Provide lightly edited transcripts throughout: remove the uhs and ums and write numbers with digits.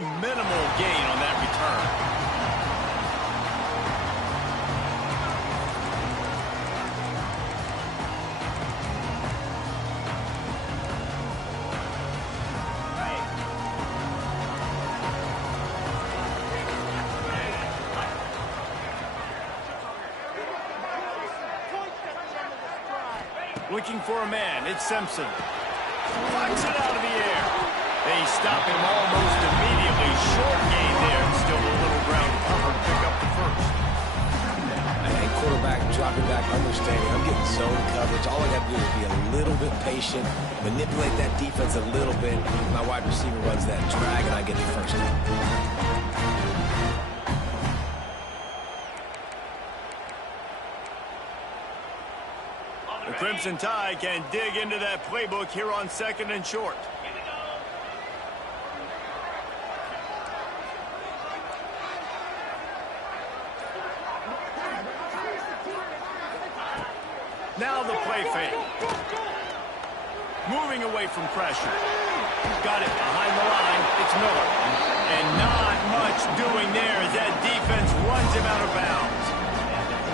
Minimal gain on that return. Looking for a man, it's Simpson. Flies it out of the air. They stop him almost immediately. Short gain there, and still a little ground cover to pick up the first. And quarterback dropping back, understanding I'm getting zone coverage. All I got to do is be a little bit patient, manipulate that defense a little bit. My wide receiver runs that drag, and I get the first down. The Crimson Tide can dig into that playbook here on 2nd and short. Now the play fake. Moving away from pressure. Got it behind the line. It's Miller. And not much doing there as that defense runs him out of bounds.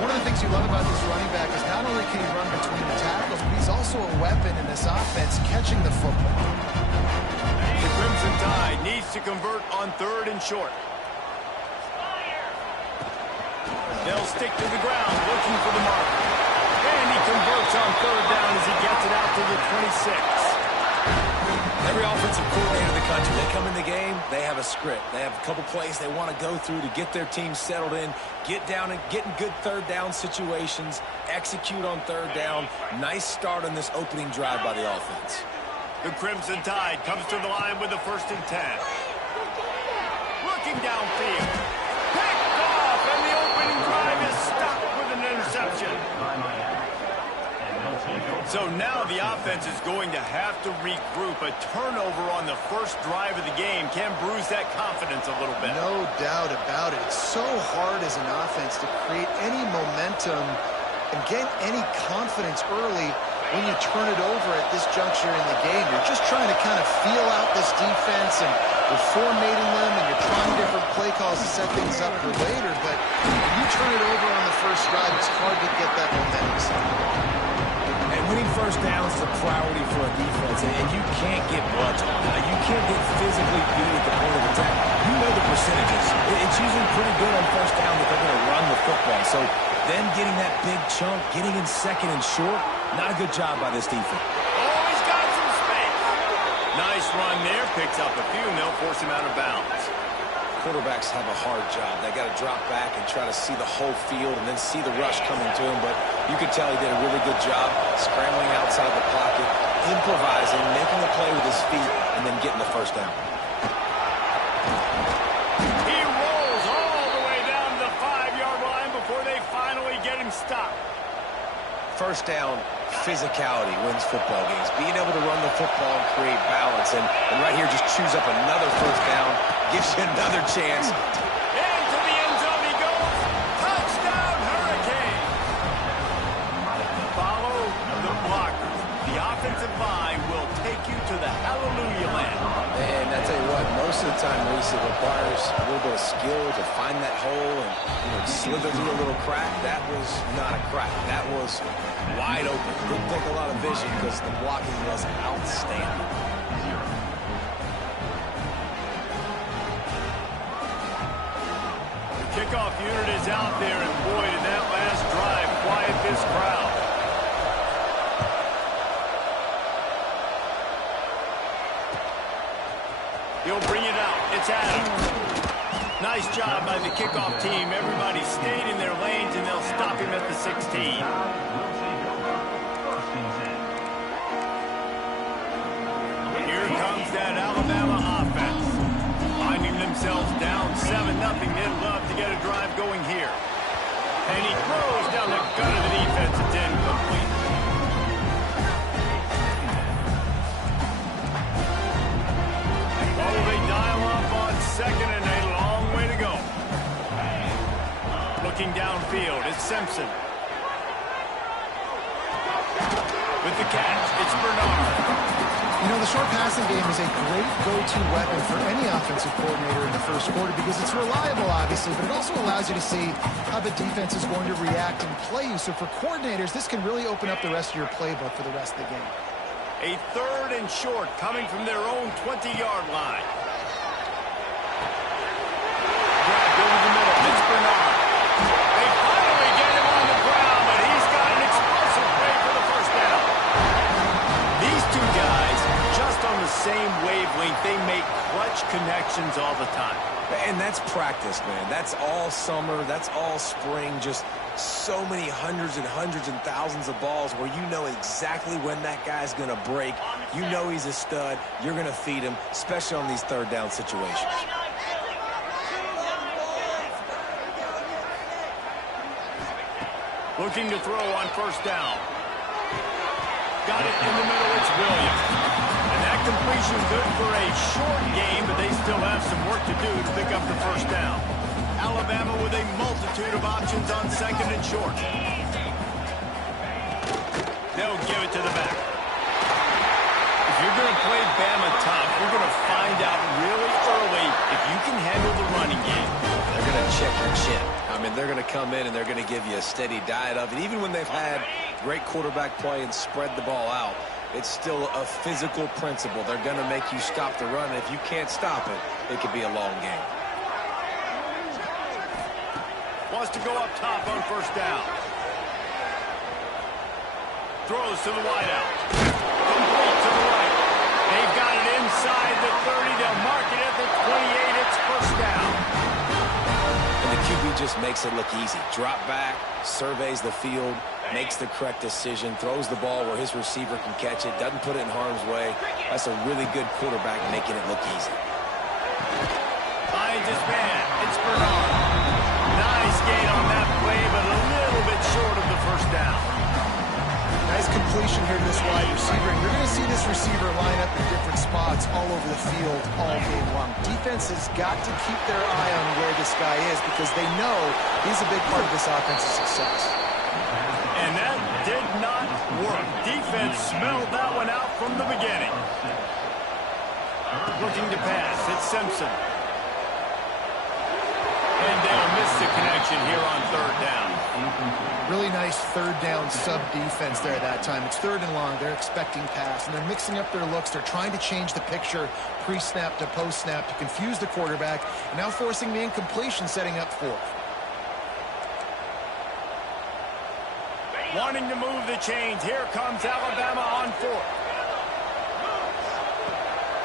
One of the things you love about this running back is not only can he run between the tackles, but he's also a weapon in this offense catching the football. The Crimson Tide needs to convert on 3rd and short. They'll stick to the ground looking for the mark. And he converts on 3rd down as he gets it out to the 26. Every offensive coordinator in the country, they come in the game, they have a script. They have a couple plays they want to go through to get their team settled in, get down and get in good 3rd down situations, execute on 3rd down. Nice start on this opening drive by the offense. The Crimson Tide comes to the line with the 1st and 10. Looking downfield. Picked off, and the opening drive is stopped with an interception. So now the offense is going to have to regroup. A turnover on the first drive of the game can bruise that confidence a little bit. No doubt about it. It's so hard as an offense to create any momentum and get any confidence early when you turn it over at this juncture in the game. You're just trying to kind of feel out this defense, and you're formatting them, and you're trying different play calls to set things up for later. But when you turn it over on the first drive, it's hard to get that momentum. Winning first down is a priority for a defense, and you can't get butt on it. You can't get physically beat at the point of attack. You know the percentages. It's usually pretty good on first down that they're going to run the football. So then getting that big chunk, getting in 2nd and short, not a good job by this defense. Oh, he's got some space. Nice run there. Picks up a few, and they'll force him out of bounds. Quarterbacks have a hard job. They got to drop back and try to see the whole field and then see the rush coming to him. But you could tell he did a really good job scrambling outside the pocket, improvising, making a play with his feet, and then getting the first down. He rolls all the way down to the 5-yard line before they finally get him stopped. First down, physicality wins football games. Being able to run the football and create balance. And right here, just choose up another first down, gives you another chance. Into the end zone he goes. Touchdown, Hurricane. Follow the blockers. The offensive line will take you to the hallelujah land. And I tell you what, most of the time, Reese, it requires a little bit of skill to find that hole and slither through a little crack. That was not a crack. That was wide open. Didn't take a lot of vision because the blocking was outstanding. The kickoff unit is out there, and boy, did that last drive quiet this crowd. He'll bring it out. It's Adams. Nice job by the kickoff team. Everybody stayed in their lanes, and they'll stop him at the 16. Here comes that Alabama offense. Finding themselves down 7-0. They'd love to get a drive going here. And he throws down the gut of the defense. It's incomplete. Oh, they dial up on 2nd and a long way to go. Looking downfield, it's Simpson. With the catch, it's Bernard. You know, the short passing game is a great go-to weapon for any offensive coordinator in the first quarter because it's reliable, obviously, but it also allows you to see how the defense is going to react and play you. So for coordinators, this can really open up the rest of your playbook for the rest of the game. A 3rd and short coming from their own 20-yard line. Dragged over the middle. It's Bernard. They finally get him on the ground, but he's got an explosive play for the first down. These two guys, just on the same wavelength, they make clutch connections all the time. And that's practice, man. That's all summer. That's all spring. Just so many hundreds and thousands of balls where you know exactly when that guy's going to break. You know he's a stud. You're going to feed him, especially on these 3rd down situations. Looking to throw on first down. Got it in the middle. It's Williams. And that completion good for a short game, but they still have some work to do to pick up the first down. Alabama with a multitude of options on 2nd and short. They'll give it to the back. If you're going to play Bama tough, you're going to find out really early if you can handle the running game. They're going to check your chin. I mean, they're going to come in and they're going to give you a steady diet of it. Even when they've had great quarterback play and spread the ball out, it's still a physical principle. They're going to make you stop the run. And if you can't stop it, it could be a long game. Wants to go up top on first down. Throws to the wideout. Complete to the right. They've got it inside the 30. They'll mark it at the 28. It's first down. And the QB just makes it look easy. Drop back, surveys the field, makes the correct decision, throws the ball where his receiver can catch it, doesn't put it in harm's way. That's a really good quarterback making it look easy. Finds his man. It's Bernard. Nice gain on that play, but a little bit short of the first down. Nice completion here to this wide receiver. And you're going to see this receiver line up in different spots all over the field all game long. Defense has got to keep their eye on where this guy is because they know he's a big part of this offense's success. And that did not work. Defense smelled that one out from the beginning. Looking to pass. It's Simpson. And they'll miss the connection here on 3rd down. Really nice 3rd down sub-defense there that time. It's 3rd and long. They're expecting pass, and they're mixing up their looks. They're trying to change the picture pre-snap to post-snap to confuse the quarterback, and now forcing the incompletion, setting up 4th. Wanting to move the chains. Here comes Alabama on 4th.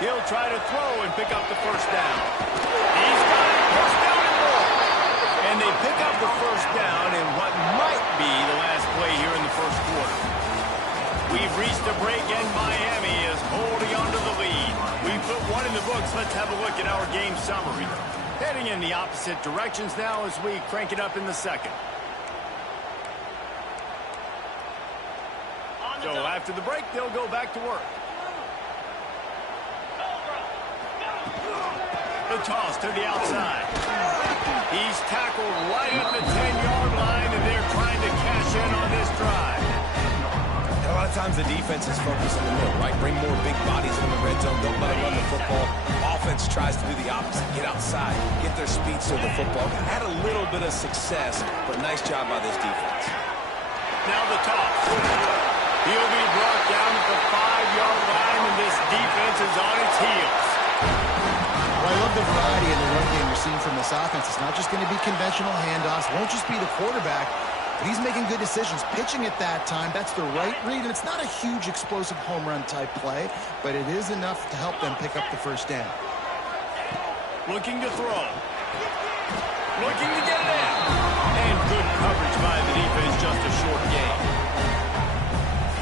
He'll try to throw and pick up the first down. He's got it. First down and more. And they pick up the first down in what might be the last play here in the first quarter. We've reached a break, and Miami is holding on to the lead. We put one in the books. Let's have a look at our game summary. Heading in the opposite directions now as we crank it up in the second. So after the break, they'll go back to work. The toss to the outside. He's tackled right at the 10-yard line, and they're trying to cash in on this drive. And a lot of times the defense is focused on the middle, right? Bring more big bodies in the red zone. Don't let them run the football. Offense tries to do the opposite. Get outside. Get their speed to the football. Had a little bit of success, but nice job by this defense. Now the toss. He'll be brought down at the 5-yard line, and this defense is on its heels. Well, I love the variety in the run game you're seeing from this offense. It's not just going to be conventional handoffs. It won't just be the quarterback, but he's making good decisions. Pitching at that time, that's the right read, and it's not a huge explosive home run type play, but it is enough to help them pick up the first down. Looking to throw. Looking to get it in. And good coverage by the defense, just a short gain.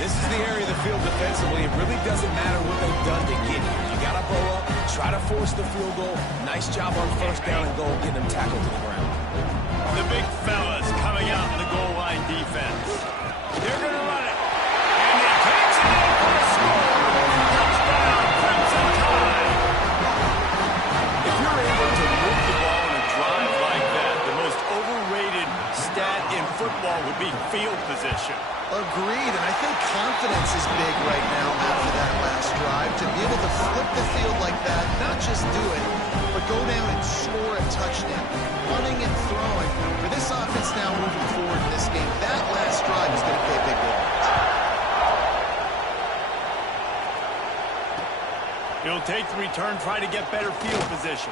This is the area of the field defensively. It really doesn't matter what they've done to get here. You got to blow up, try to force the field goal. Nice job on first down and goal, getting them tackled to the ground. The big fellas coming out in the goal line defense. They're going to run it. And they catch it in for a score. Touchdown, Crimson Tide. If you're able to move the ball in a drive like that, the most overrated stat in football would be field position. Agreed. Agreed, and I think confidence is big right now after that last drive. To be able to flip the field like that, not just do it, but go down and score a touchdown. Running and throwing. For this offense now moving forward in this game, that last drive is going to pay big dividends. He'll take the return, try to get better field position.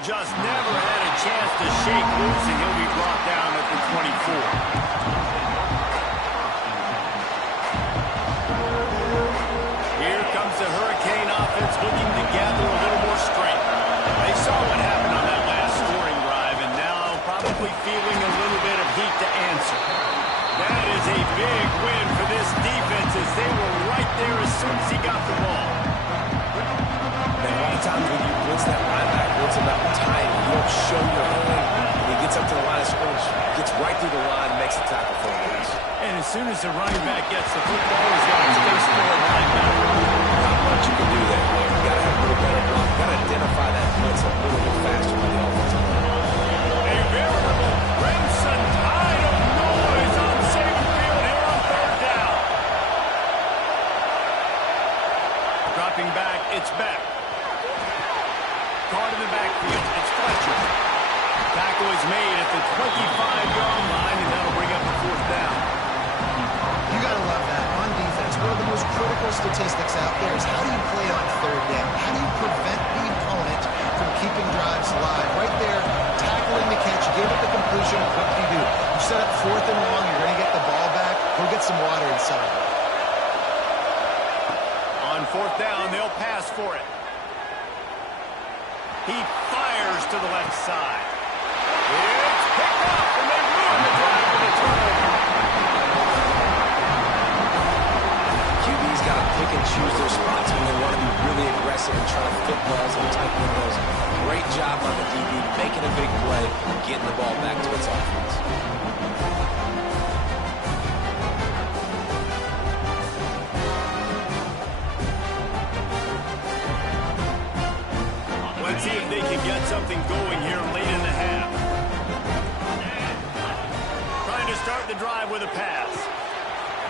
Just never had a chance to shake loose, and he'll be brought down at the 24. Here comes the Hurricane offense looking to gather a little more strength. They saw what happened on that last scoring drive, and now probably feeling a little bit of heat to answer. That is a big win for this defense, as they were right there as soon as he got the ball. Man, a lot of times when you blitz that linebacker, it's about timing. You don't show your hand, and he gets up to the line of scrimmage, gets right through the line, makes a tackle for him. And as soon as the running back gets the football, he's got a space for a linebacker. Not much you can do there, man. You got to have a little better block. You got to identify that blitz a little bit faster on the offensive line. A veritable crimson tide of noise on Saban Field here on third down. Dropping back, it's Beck. Caught in the backfield, it's Fletcher. Tackle is made at the 25-yard line, and that'll bring up the fourth down. You got to love that. On defense, one of the most critical statistics out there is how do you play on third down? How do you prevent the opponent from keeping drives alive? Right there, tackling the catch, you gave it the completion, what do you do? You set up fourth and long, you're going to get the ball back, go get some water inside. On fourth down, they'll pass for it. He fires to the left side. It's picked up, and they ruin the drive with a turnover. QB's got to pick and choose their spots when they want to be really aggressive and try to fit balls and tight windows. Great job on the DB, making a big play, getting the ball back to its offense. Let's see if they can get something going here late in the half. Trying to start the drive with a pass.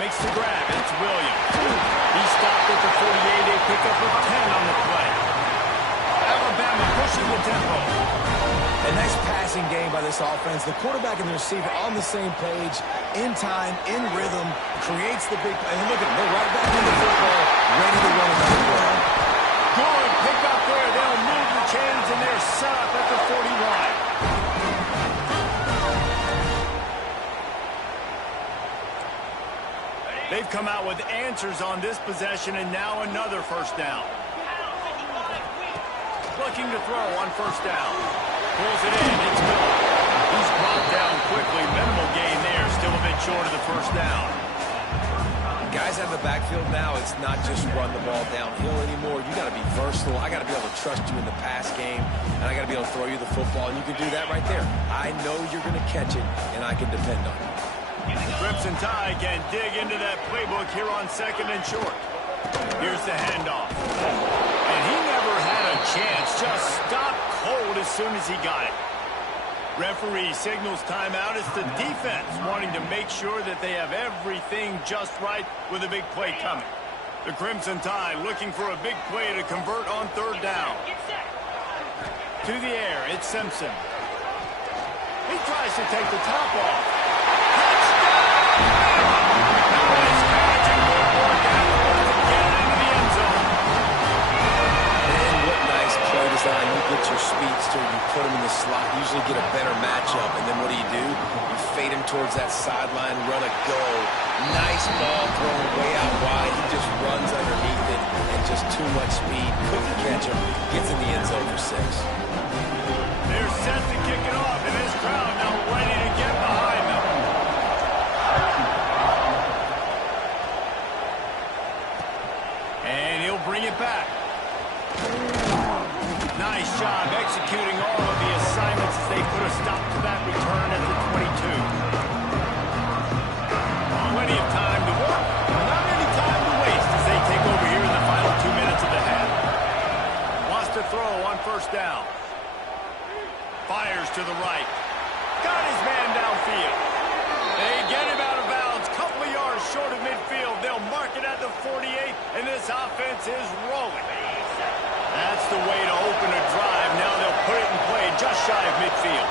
Makes the grab. It's Williams. He stopped at the 48. They pick up a 10 on the play. Alabama pushing the tempo. A nice passing game by this offense. The quarterback and the receiver on the same page, in time, in rhythm, creates the big play. And look at them. They're right back in the football, ready to run another play. Good pick up there. They'll move the chains, and they're set up at the 41. They've come out with answers on this possession, and now another first down. Looking to throw on first down. Pulls it in. It's Miller. He's brought down quickly. Minimal gain there. Still a bit short of the first down. Guys out of the backfield now, it's not just run the ball downhill anymore. You got to be versatile. I got to be able to trust you in the pass game, and I got to be able to throw you the football, and you can do that right there. I know you're going to catch it, and I can depend on it. Crimson Tide can dig into that playbook here on second and short. Here's the handoff. And he never had a chance. Just stopped cold as soon as he got it. Referee signals timeout. It's the defense wanting to make sure that they have everything just right with a big play coming. The Crimson Tide looking for a big play to convert on third down. To the air, it's Simpson. He tries to take the top off. You get your speedster, you put him in the slot, usually get a better matchup, and then what do? You fade him towards that sideline, run a go. Nice ball thrown way out wide. He just runs underneath it, and just too much speed. Couldn't catch him. Gets in the end zone for 6. They're set to kick it off, and this crowd now ready to get behind them. And he'll bring it back. Nice job executing all of the assignments as they put a stop to that return at the 22. Plenty of time to work, not any time to waste as they take over here in the final 2 minutes of the half. Wants to throw on first down. Fires to the right. Got his man down and this offense is rolling. That's the way to open a drive. Now they'll put it in play just shy of midfield.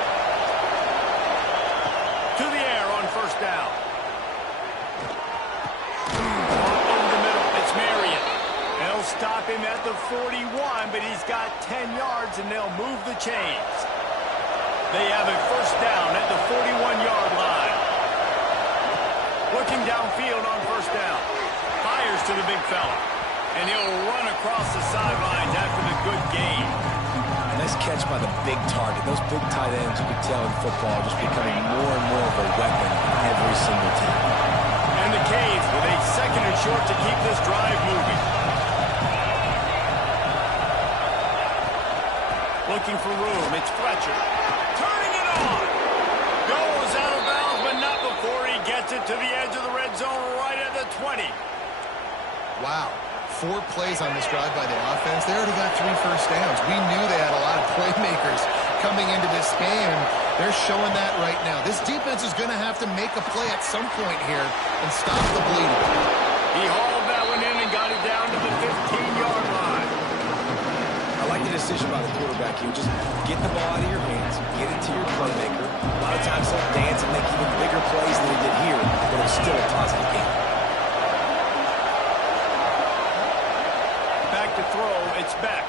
To the air on first down. Over the middle, it's Marion. They'll stop him at the 41, but he's got 10 yards, and they'll move the chains. They have a first down at the 41-yard line. Looking downfield on first down. Fires to the big fella. And he'll run across the sidelines after the good gain. Nice catch by the big target. Those big tight ends, you can tell in football, are just becoming more and more of a weapon every single time. And the Canes with a second and short to keep this drive moving. Looking for room. It's Fletcher. Turning it on. Goes out of bounds, but not before he gets it to the edge of the red zone right at the 20. Wow. 4 plays on this drive by the offense. They already got 3 first downs. We knew they had a lot of playmakers coming into this game, and they're showing that right now. This defense is going to have to make a play at some point here and stop the bleeding. He hauled that one in and got it down to the 15-yard line. I like the decision by the quarterback here. Just get the ball out of your hands, get it to your playmaker. A lot of times he'll dance and make even bigger plays than he did here, but it's still a positive game. To throw, it's Beck.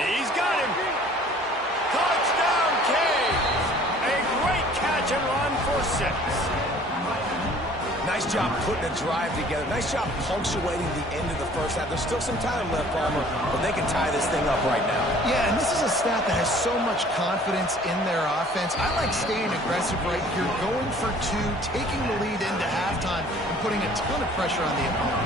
He's got him. Touchdown, Canes. A great catch and run for 6. Nice job putting a drive together. Nice job punctuating the end of the first half. There's still some time left, Palmer, but they can tie this thing up right now. Yeah, and this is a staff that has so much confidence in their offense. I like staying aggressive right here, going for 2, taking the lead into halftime, and putting a ton of pressure on the opponent.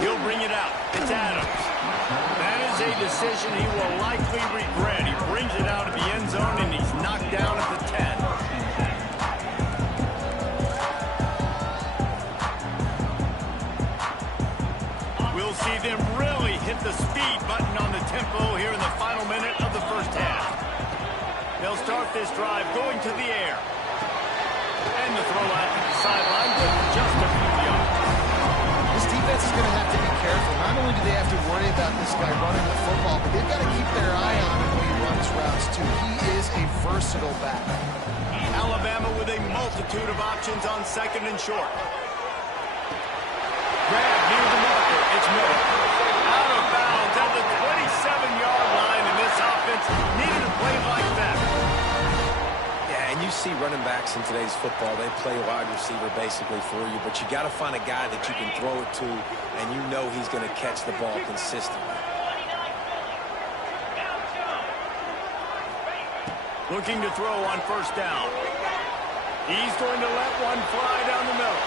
He'll bring it out. It's Adams. That is a decision he will likely regret. He brings it out of the end zone, and he's knocked down at the 10. We'll see them really hit the speed button on the tempo here in the final minute of the first half. They'll start this drive going to the air. And the throw out to the sideline, just a few yards. This defense is going to have to be careful. Not only do they have to worry about this guy running the football, but they've got to keep their eye on him when he runs routes, too. He is a versatile back. Alabama with a multitude of options on second and short. Grab near the marker. It's Miller. Out of bounds at the 27-yard line, and this offense needed a play like that. And you see running backs in today's football, they play wide receiver basically for you, but you got to find a guy that you can throw it to, and you know he's going to catch the ball consistently. Looking to throw on first down. He's going to let one fly down the middle.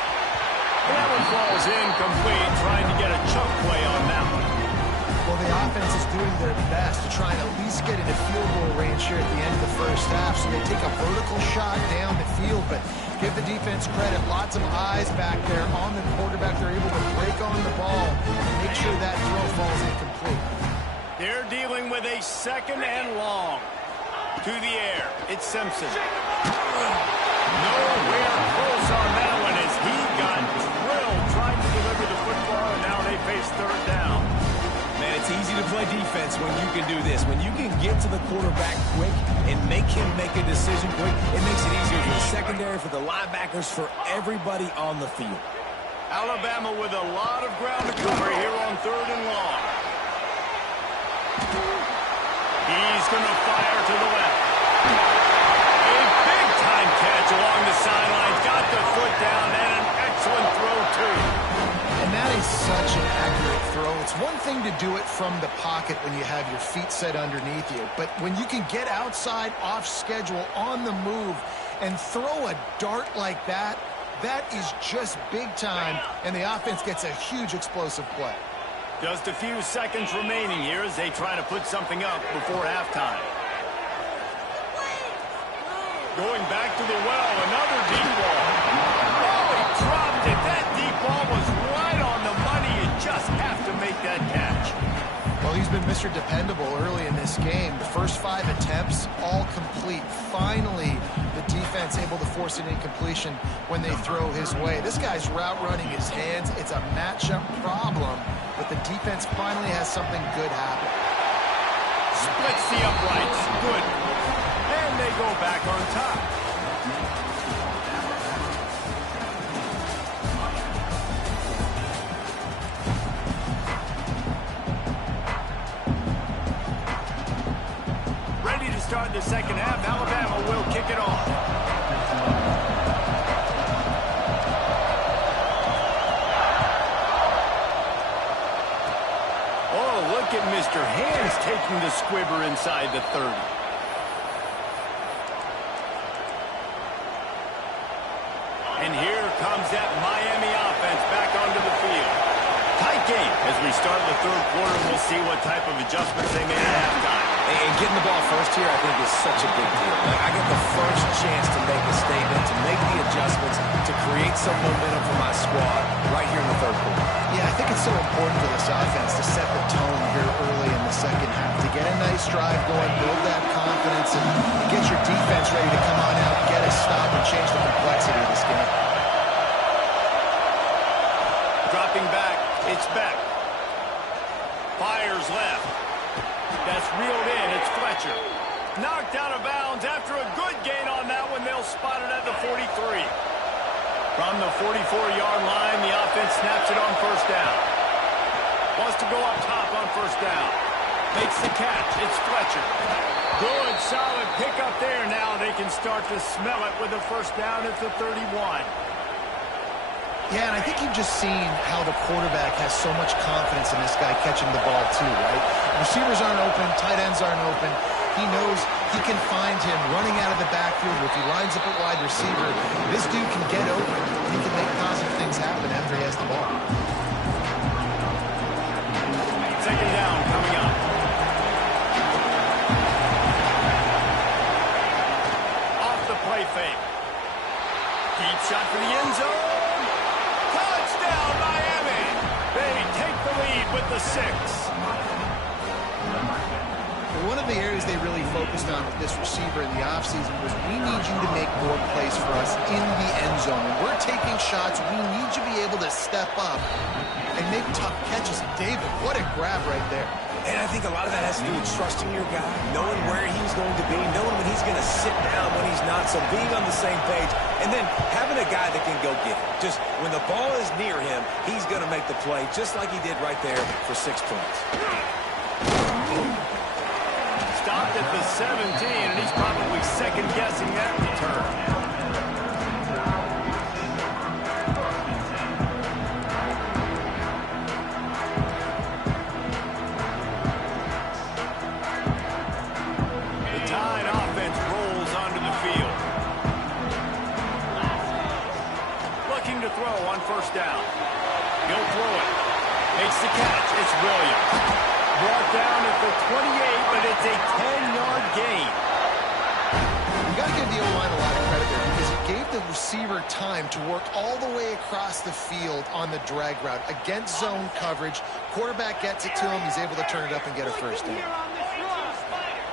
That one falls incomplete, trying to get a chunk play on that one. Well, the offense is doing their best to try and at least get into field goal range here at the end of the first half. So they take a vertical shot down the field, but give the defense credit. Lots of eyes back there on the quarterback. They're able to break on the ball and make sure that throw falls incomplete. They're dealing with a second and long. To the air, it's Simpson. Nowhere close on that one as he got drilled trying to deliver the football, and now they face third down. Man, it's easy to play defense when you can do this. When you can get to the quarterback quick and make him make a decision quick, it makes it easier for the secondary, for the linebackers, for everybody on the field. Alabama with a lot of ground to cover here on third and long. He's going to fire to the left. A big-time catch along the sidelines. Got the foot down, and an excellent throw, too. And that is such an accurate throw. It's one thing to do it from the pocket when you have your feet set underneath you, but when you can get outside, off schedule, on the move, and throw a dart like that, that is just big time, and the offense gets a huge explosive play. Just a few seconds remaining here as they try to put something up before halftime. Going back to the well, another deep ball. Oh, he dropped it. That deep ball was right on the money. You just have to make that catch. Well, he's been Mr. Dependable early in this game. The first 5 attempts, all complete. Finally, the defense able to force an incompletion when they throw his way. This guy's route running his hands. It's a matchup problem, but the defense finally has something good happen. Splits the uprights. Good. And they go back on top. Ready to start the second half. Alabama will kick it off. Oh, look at Mr. Hands taking the squibber inside the 30. And here comes that Miami offense back onto the field. Tight game as we start the third quarter. We'll see what type of adjustments they made at halftime. And getting the ball first here, I think, is such a big deal. Like, I get the first chance to make a statement, to make the adjustments, to create some momentum for my squad right here in the third quarter. Yeah, I think it's so important for this offense to set the tone here early in the second half, to get a nice drive going, build that confidence, and get your defense ready to come on out, get a stop, and change the complexity of this game. Dropping back, it's Beck. Fires left. That's reeled in. It's Fletcher. Knocked out of bounds after a good gain on that one. They'll spot it at the 43. From the 44-yard line, the offense snaps it on first down. Wants to go up top on first down. Makes the catch. It's Fletcher. Good, solid pickup there. Now they can start to smell it with a first down at the 31. Yeah, and I think you've just seen how the quarterback has so much confidence in this guy catching the ball too, right? Receivers aren't open, tight ends aren't open. He knows he can find him running out of the backfield. If he lines up at wide receiver, this dude can get open. He can make positive things happen after he has the ball. Second down coming up. Off the play fake. Deep shot for the end zone. Touchdown, Miami! They take the lead with the 6. One of the areas they really focused on with this receiver in the offseason was, we need you to make more plays for us in the end zone. When we're taking shots, we need you to be able to step up and make tough catches. David, what a grab right there. And I think a lot of that has to do with trusting your guy, knowing where he's going to be, knowing when he's going to sit down, when he's not, so being on the same page, and then having a guy that can go get it. Just when the ball is near him, he's going to make the play, just like he did right there for 6 points. Stopped at the 17, and he's probably second-guessing that return. First down. He'll throw it. Makes the catch. It's Williams. Brought down at the 28, but it's a 10-yard gain. You got to give the O-line a lot of credit there, because it gave the receiver time to work all the way across the field on the drag route against zone coverage. Quarterback gets it to him. He's able to turn it up and get a first down.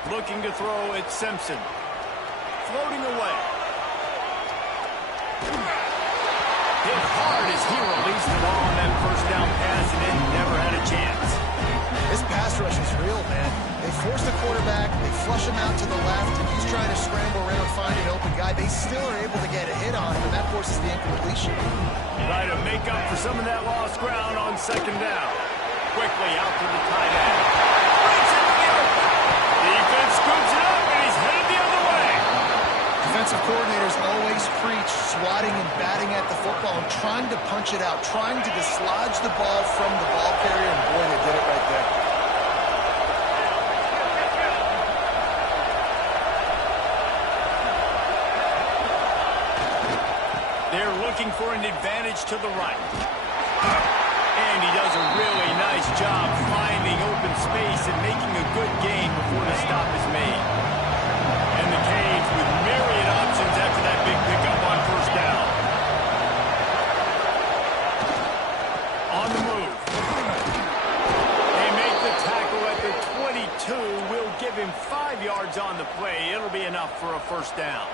Looking to throw, it's Simpson. Floating away. Hit hard as he released the ball on that first down pass, and then never had a chance. This pass rush is real, man. They force the quarterback, they flush him out to the left, and he's trying to scramble around, find an open guy. They still are able to get a hit on him, and that forces the incompletion. Try to make up for some of that lost ground on second down. Quickly out to the tight end. Breaks into the open. Defense scoops it up, and he's headed the other way. Defensive coordinators always preach swatting and batting at the football and trying to punch it out, trying to dislodge the ball from the ball carrier, and boy, they did it right there. They're looking for an advantage to the right. And he does a really nice job finding open space and making a good gain before the stop is made. And the Canes with myriad options after that big pickup on first down. On the move. They make the tackle at the yards on the play. It'll be enough for a first down.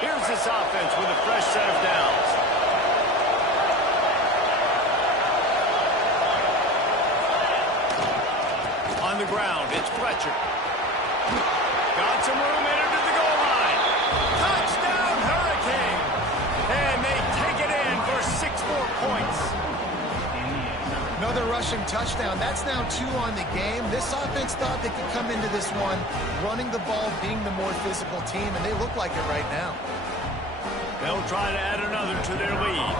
Here's this offense with a fresh set of downs. On the ground, it's Fletcher. Got some room in into the goal line. Touchdown, Hurricane! And they take it in for 6 more points. Another rushing touchdown. That's now 2 on the game. This offense thought they could come into this one running the ball, being the more physical team, and they look like it right now. They'll try to add another to their lead.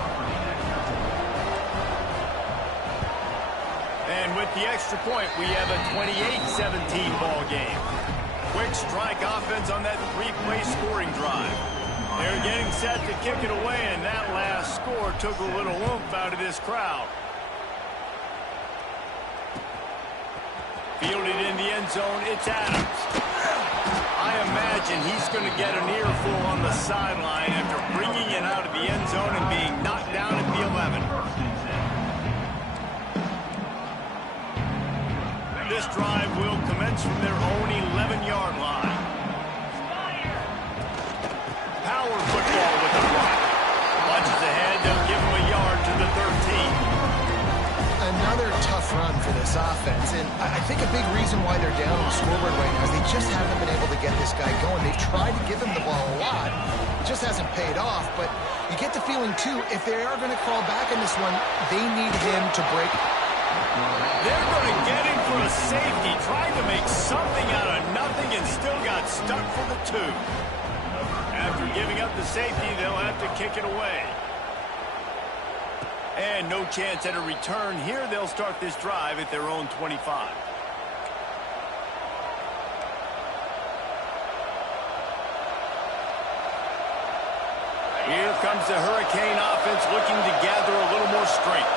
And with the extra point, we have a 28-17 ball game. Quick strike offense on that 3-play scoring drive. They're getting set to kick it away, and that last score took a little oomph out of this crowd. Fielded in the end zone, it's Adams. I imagine he's going to get an earful on the sideline after bringing it out of the end zone and being knocked down at the 11. This drive will commence from their own 11-yard line. Power football with the block. Punches ahead, they'll give him a yard to the 13. Another tough run for this offense, and I think a big reason why they're down on the scoreboard right now is they just haven't been able to get this guy going. They've tried to give him the ball a lot. It just hasn't paid off, but you get the feeling, too, if they are going to crawl back in this one, they need him to break. They're going to get him for a safety, tried to make something out of nothing and still got stuck for the 2. After giving up the safety, they'll have to kick it away. And no chance at a return here. They'll start this drive at their own 25. Here comes the Hurricane offense looking to gather a little more strength.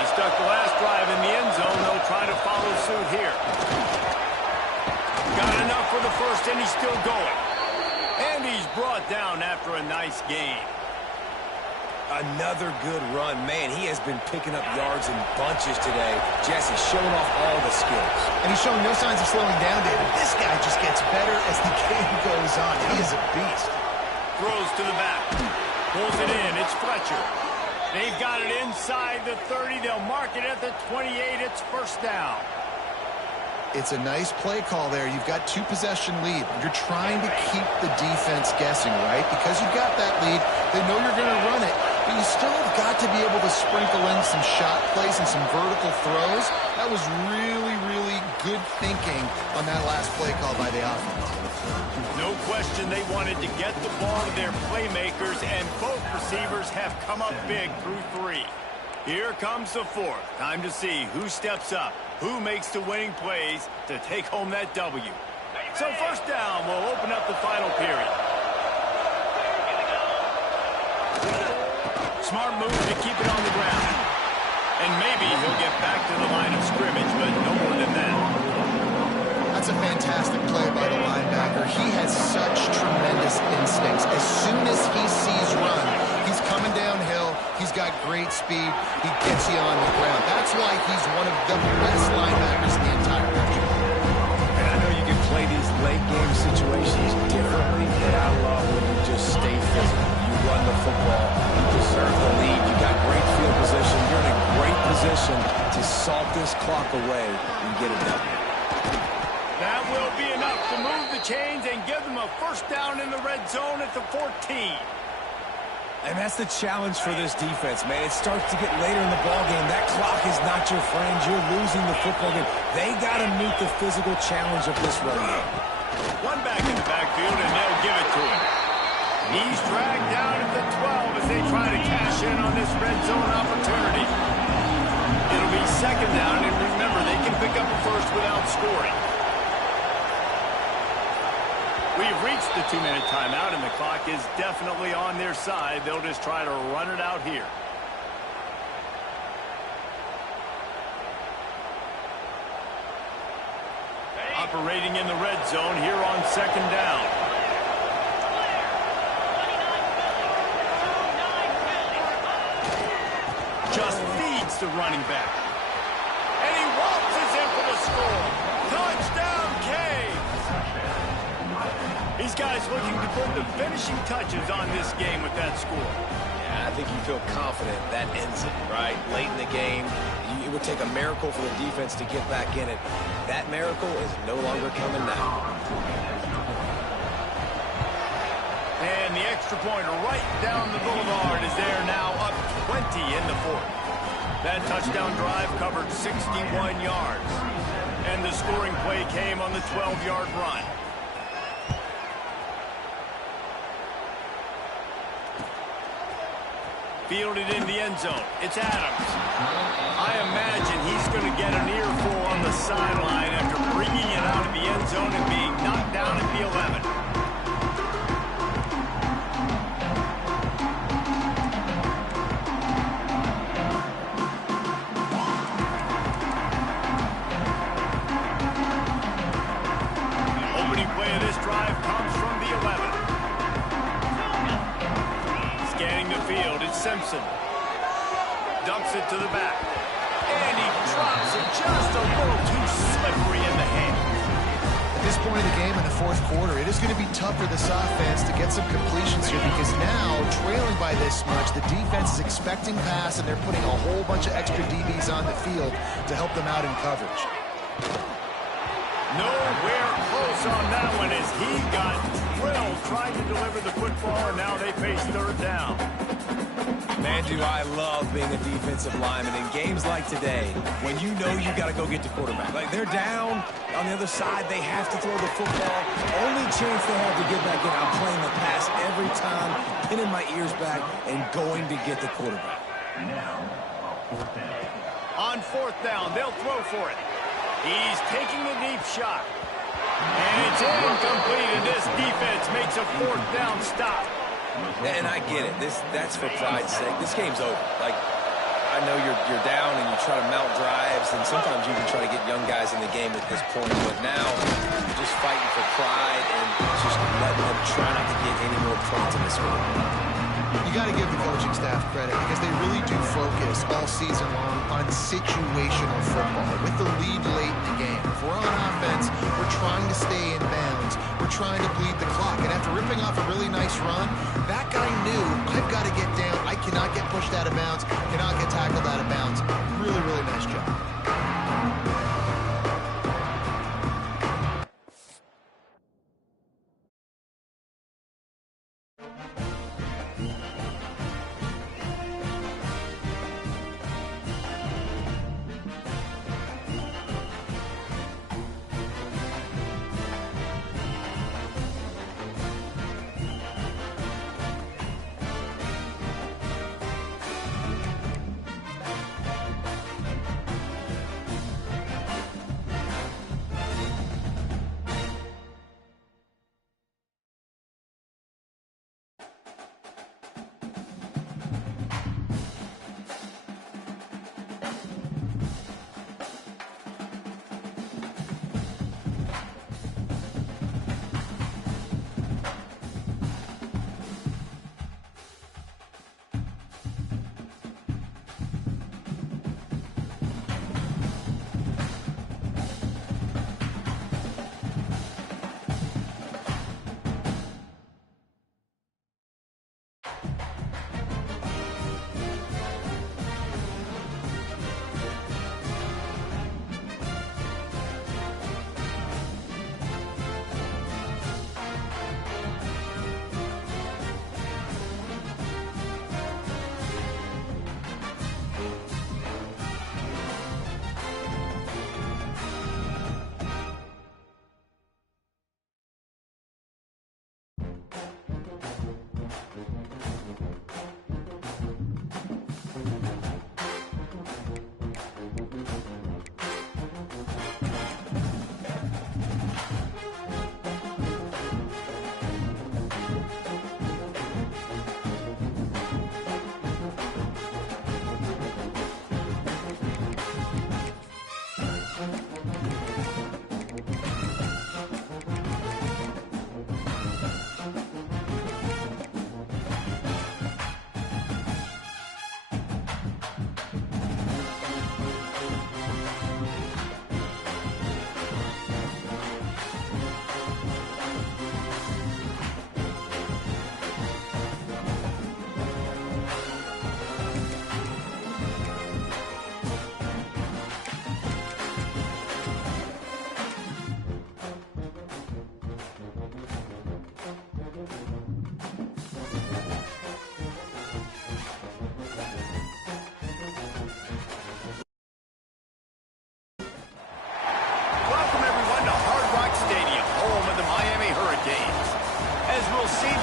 He stuck the last drive in the end zone. They'll try to follow suit here. Got enough for the first, and he's still going. And he's brought down after a nice gain. Another good run. Man, he has been picking up yards in bunches today. Jesse showing off all the skills. And he's showing no signs of slowing down, David. This guy just gets better as the game goes on. He is a beast. Throws to the back. Pulls it in. It's Fletcher. They've got it inside the 30. They'll mark it at the 28. It's first down. It's a nice play call there. You've got 2-possession lead. You're trying to keep the defense guessing, right? Because you've got that lead, they know you're going to run it, but you still have got to be able to sprinkle in some shot plays and some vertical throws. That was really, really good thinking on that last play call by the offense. No question they wanted to get the ball to their playmakers, and both receivers have come up big through 3. Here comes the 4th. Time to see who steps up. Who makes the winning plays to take home that W? So first down will open up the final period. Smart move to keep it on the ground. And maybe he'll get back to the line of scrimmage, but no more than that. That's a fantastic play by the linebacker. He has such tremendous instincts. As soon as he sees run, he's coming downhill. He's got great speed. He gets you on the ground. That's why he's one of the best linebackers in the entire country. And I know you can play these late-game situations differently, but I love when you just stay physical. You run the football. You preserve the lead. You got great field position. You're in a great position to salt this clock away and get it done. That will be enough to move the chains and give them a first down in the red zone at the 14. And that's the challenge for this defense, man. It starts to get later in the ballgame. That clock is not your friend. You're losing the football game. They got to meet the physical challenge of this run game. One back in the backfield, and they'll give it to him. He's dragged down at the 12 as they try to cash in on this red zone opportunity. It'll be second down, and remember, they can pick up a first without scoring. We've reached the 2-minute timeout, and the clock is definitely on their side. They'll just try to run it out here. Operating in the red zone here on second down. Just feeds the running back. And he waltzes in for the score. Touchdown, Canes! These guys looking to put the finishing touches on this game with that score. Yeah, I think you feel confident that ends it, right? Late in the game, it would take a miracle for the defense to get back in it. That miracle is no longer coming now. And the extra point right down the boulevard is there now, up 20 in the fourth. That touchdown drive covered 61 yards. And the scoring play came on the 12-yard run. Fielded in the end zone. It's Adams. I imagine he's going to get an earful on the sideline after bringing it out of the end zone and being knocked down at the 11. Simpson dumps it to the back, and he drops it just a little too slippery in the hands. At this point of the game in the fourth quarter, it is going to be tough for this offense to get some completions here because now, trailing by this much, the defense is expecting pass, and they're putting a whole bunch of extra DBs on the field to help them out in coverage. Nowhere close on that one as he got drilled trying to deliver the football, and now they face third down. Man, do I love being a defensive lineman in games like today when you know you got to go get the quarterback. Like, they're down on the other side. They have to throw the football. Only chance they have to get back in. I'm playing the pass every time, pinning my ears back, and going to get the quarterback. On fourth down, they'll throw for it. He's taking a deep shot. And it's incomplete, and this defense makes a fourth down stop. And I get it. That's for pride's sake. This game's over. Like, I know you're down and you try to mount drives, and sometimes you can try to get young guys in the game at this point. But now, you're just fighting for pride and just letting them try not to get any more points in this one. You got to give the coaching staff credit because they really do focus all season long on situational football with the lead late in the game. If we're on offense, we're trying to stay in bounds. We're trying to bleed the clock. And after ripping off a really nice run, that guy knew, I've got to get down. I cannot get pushed out of bounds, cannot get tackled out of bounds. Really, really nice job.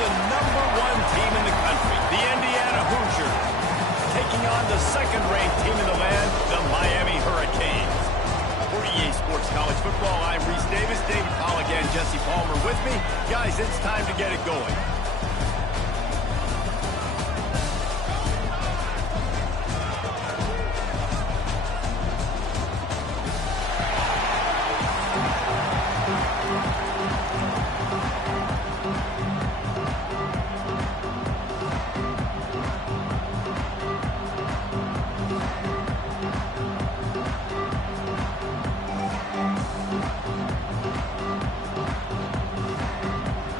the #1 team in the country, the Indiana Hoosiers, taking on the second-ranked team in the land, the Miami Hurricanes. For EA Sports College Football, I'm Reese Davis, David Pollack, and Jesse Palmer with me. Guys, it's time to get it going.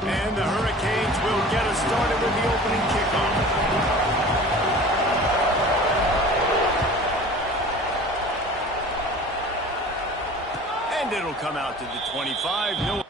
And the Hurricanes will get us started with the opening kickoff. And it'll come out to the 25. No.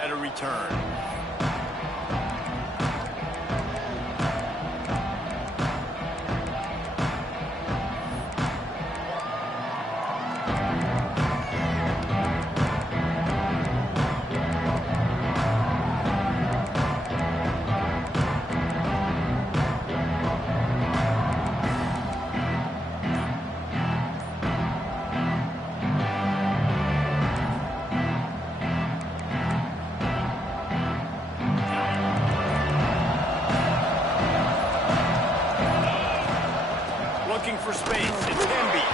At a return. Looking for space, it's Hemby.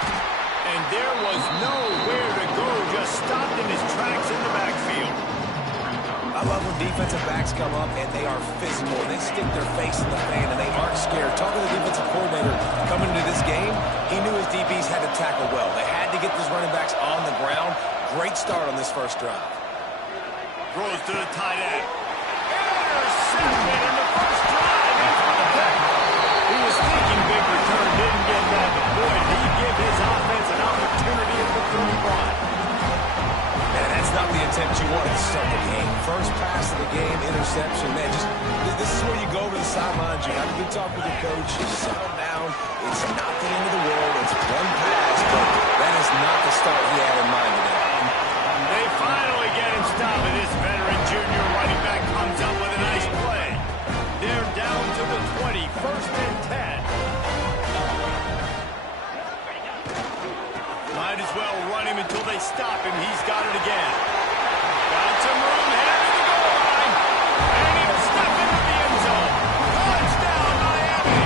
And there was nowhere to go, just stopped in his tracks in the backfield. I love when defensive backs come up and they are physical. They stick their face in the fan and they aren't scared. Talking to the defensive coordinator coming into this game, he knew his DBs had to tackle well. They had to get these running backs on the ground. Great start on this first drive. Throws to the tight end. Intercepted in the first drive. In for the pick. He was thinking big return, didn't get that, but boy, did he give his offense an opportunity at the 35. Man, that's not the attempt you wanted to start the game. First pass of the game, interception. Man, this is where you go to the sidelines. You have a good talk with your coach. You settle down. It's not the end of the world. It's one pass, but that is not the start he had in mind today. They finally get him stopped, and this veteran junior running back comes up with a nice play. They're down to the 20, 1st and 10. Might as well run him until they stop him. He's got it again. Got some room, headed to the goal line. And he'll step into the end zone. Touchdown, Miami!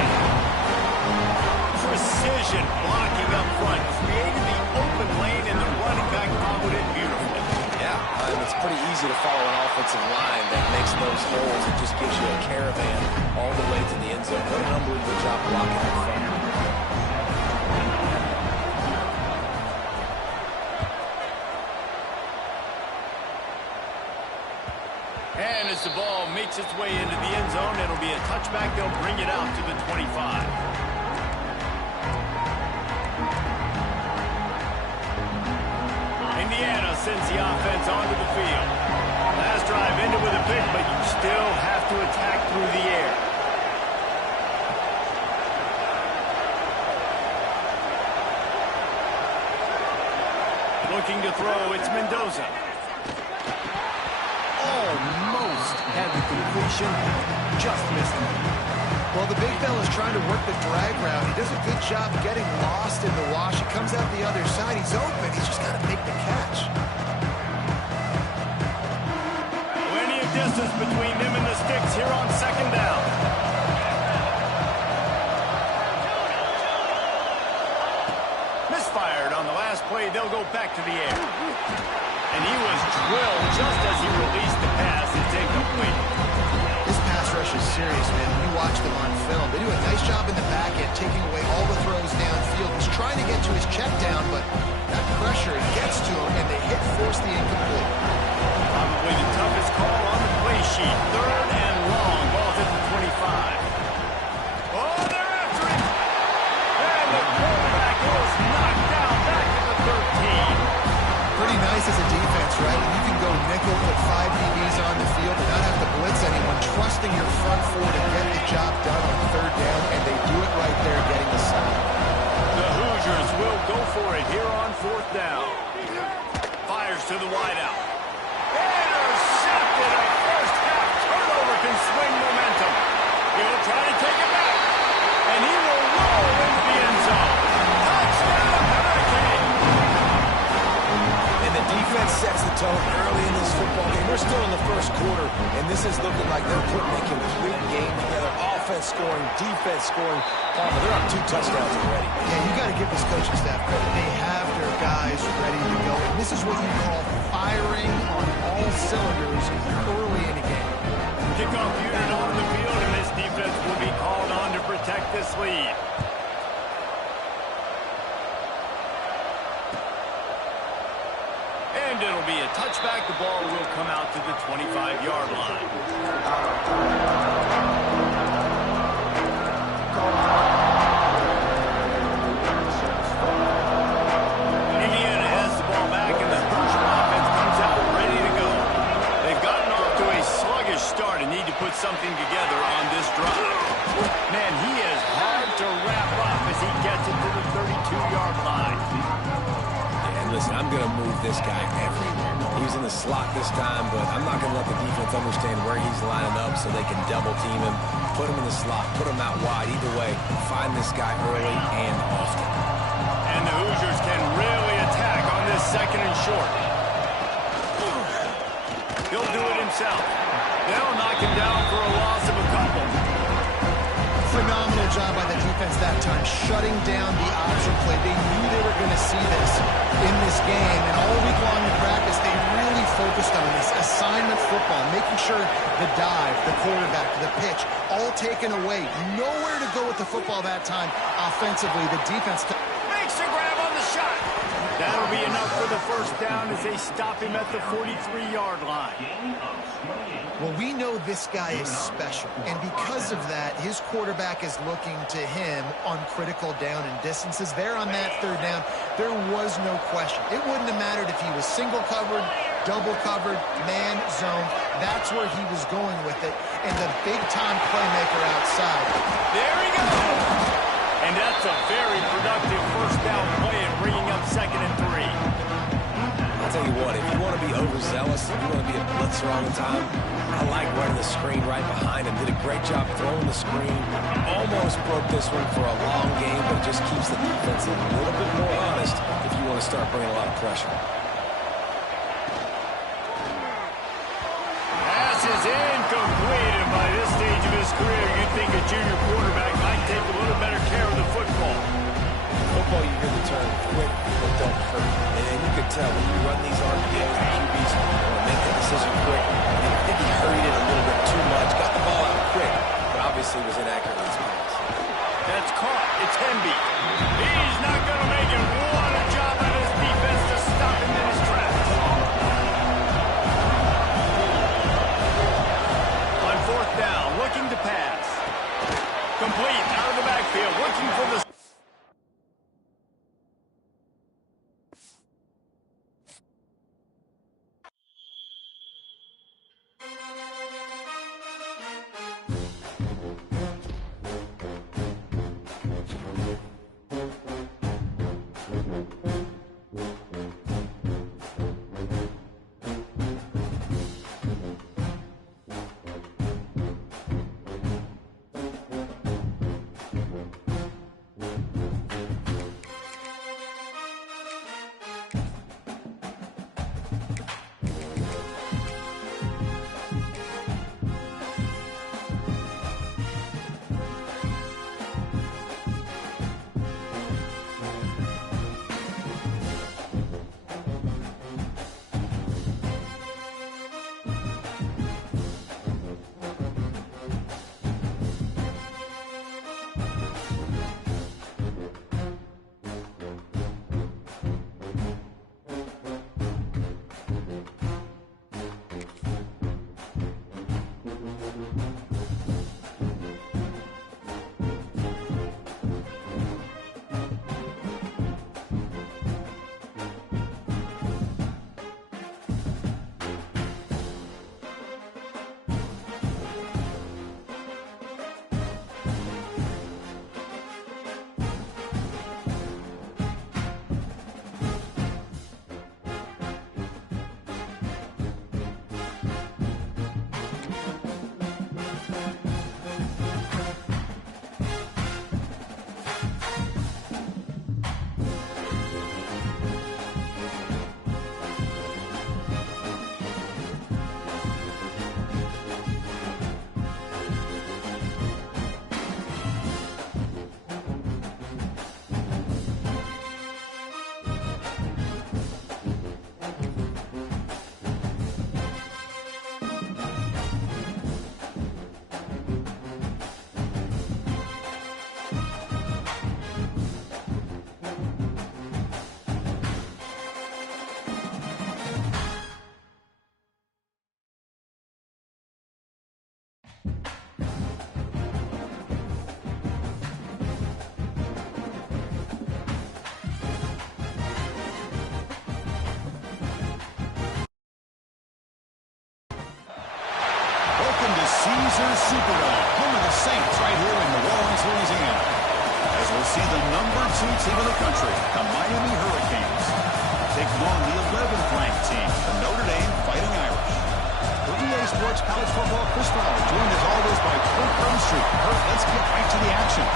Precision blocking up front. Created the open lane, and the running back followed it beautifully. Yeah, it's pretty easy to follow an offensive line that makes those holes. It just gives you a caravan all the way to the end zone. What an unbelievable job blocking up front. And as the ball makes its way into the end zone, it'll be a touchback. They'll bring it out to the 25. Indiana sends the offense onto the field. Last drive ended with a pick, but you still have to attack through the air. Looking to throw, it's Mendoza. Almost had the completion, just missed it. Well, the big fella's trying to work the drag route. He does a good job getting lost in the wash. He comes out the other side. He's open. He's just got to make the catch. Plenty of distance between them and the sticks here on 2nd down. Misfired on the last play. They'll go back to the air. And he was drilled just as he released the pass. It's incomplete. This pass rush is serious, man. When you watch them on film, they do a nice job in the back end, taking away all the throws downfield. He's trying to get to his check down, but that pressure gets to him, and the hit forced the incomplete. Probably the toughest call on the play sheet. 3rd and long. Ball's at the this as a defense, right? You can go nickel, put 5 DBs on the field and not have to blitz anyone, trusting your front four to get the job done on third down, and they do it right there, getting the sack. The Hoosiers will go for it here on fourth down. Fires to the wideout. Intercepted. A first half turnover can swing momentum. He'll try to take it back, and he will roll into the end zone. Touchdown, Hurricane! And the defense sets the tone early in this football game. We're still in the first quarter, and this is looking like they're putting a complete game together. Offense scoring, defense scoring. Palmer, they're up 2 touchdowns already. Yeah, you got to give this coaching staff credit. They have their guys ready to go. And this is what you call firing on all cylinders early in a game. Kickoff unit on the field, and this defense will be called on to protect this lead. And it'll be a touchback. The ball will come out to the 25-yard line. Indiana has the ball back, and the Hoosier offense comes out ready to go. They've gotten off to a sluggish start and need to put something together on this drive. Man, he is hard to wrap up as he gets it to the 32-yard line. Listen, I'm going to move this guy everywhere. He's in the slot this time, but I'm not going to let the defense understand where he's lining up so they can double team him, put him in the slot, put him out wide. Either way, find this guy early and often. And the Hoosiers can really attack on this second and short. He'll do it himself. They'll knock him down for a loss of a couple. Phenomenal job by the defense that time, shutting down the option play. They knew they were going to see this in this game, and all week long in practice, they really focused on this assignment football, making sure the dive, the quarterback, the pitch, all taken away. Nowhere to go with the football that time offensively. The defense makes a grab on the shot. That'll be enough for the first down as they stop him at the 43-yard line. Well, we know this guy is special, and because of that, his quarterback is looking to him on critical down and distances. There on that third down, there was no question. It wouldn't have mattered if he was single covered, double covered, man zone. That's where he was going with it, and the big-time playmaker outside. There he goes! And that's a very productive first down play and bringing up 2nd and 3. I'll tell you what, if you want to be overzealous, if you want to be a blitzer all the time, I like running the screen right behind him. Did a great job throwing the screen. Almost broke this one for a long game, but it just keeps the defense a little bit more honest if you want to start bringing a lot of pressure. Pass is incomplete, and by this stage of his career, you'd think a junior quarterback might take a little better care of the football. Football, you hear the term quick, but don't hurt. And you can tell when you run these RPOs, the QBs want to make that decision quick. I think he hurried it a little bit too much, got the ball out quick, but obviously was inaccurate in his pass. That's caught. It's Hemby. He's not going to make it. What a job by this defense to stop him in his tracks. On fourth down, looking to pass. Complete, out of the backfield, looking for the... Caesars Superdome, home of the Saints, right here in New Orleans, Louisiana. As we'll see the #2 team in the country, the Miami Hurricanes, taking on the 11th ranked team, the Notre Dame Fighting Irish. For EA Sports College Football, Chris Fowler, joined as always by Kurt Burnstreet. Kurt, let's get right to the action.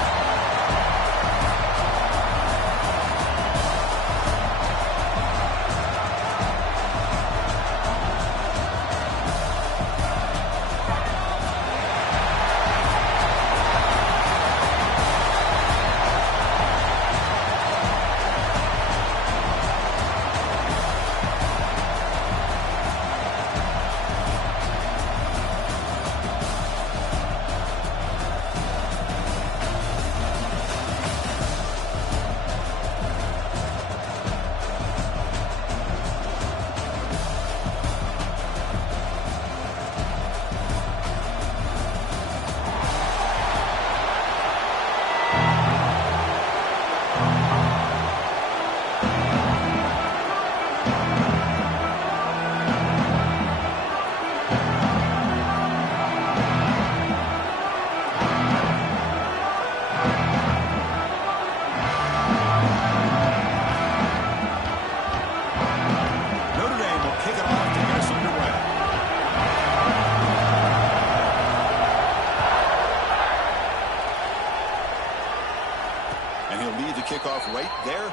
Kickoff right there.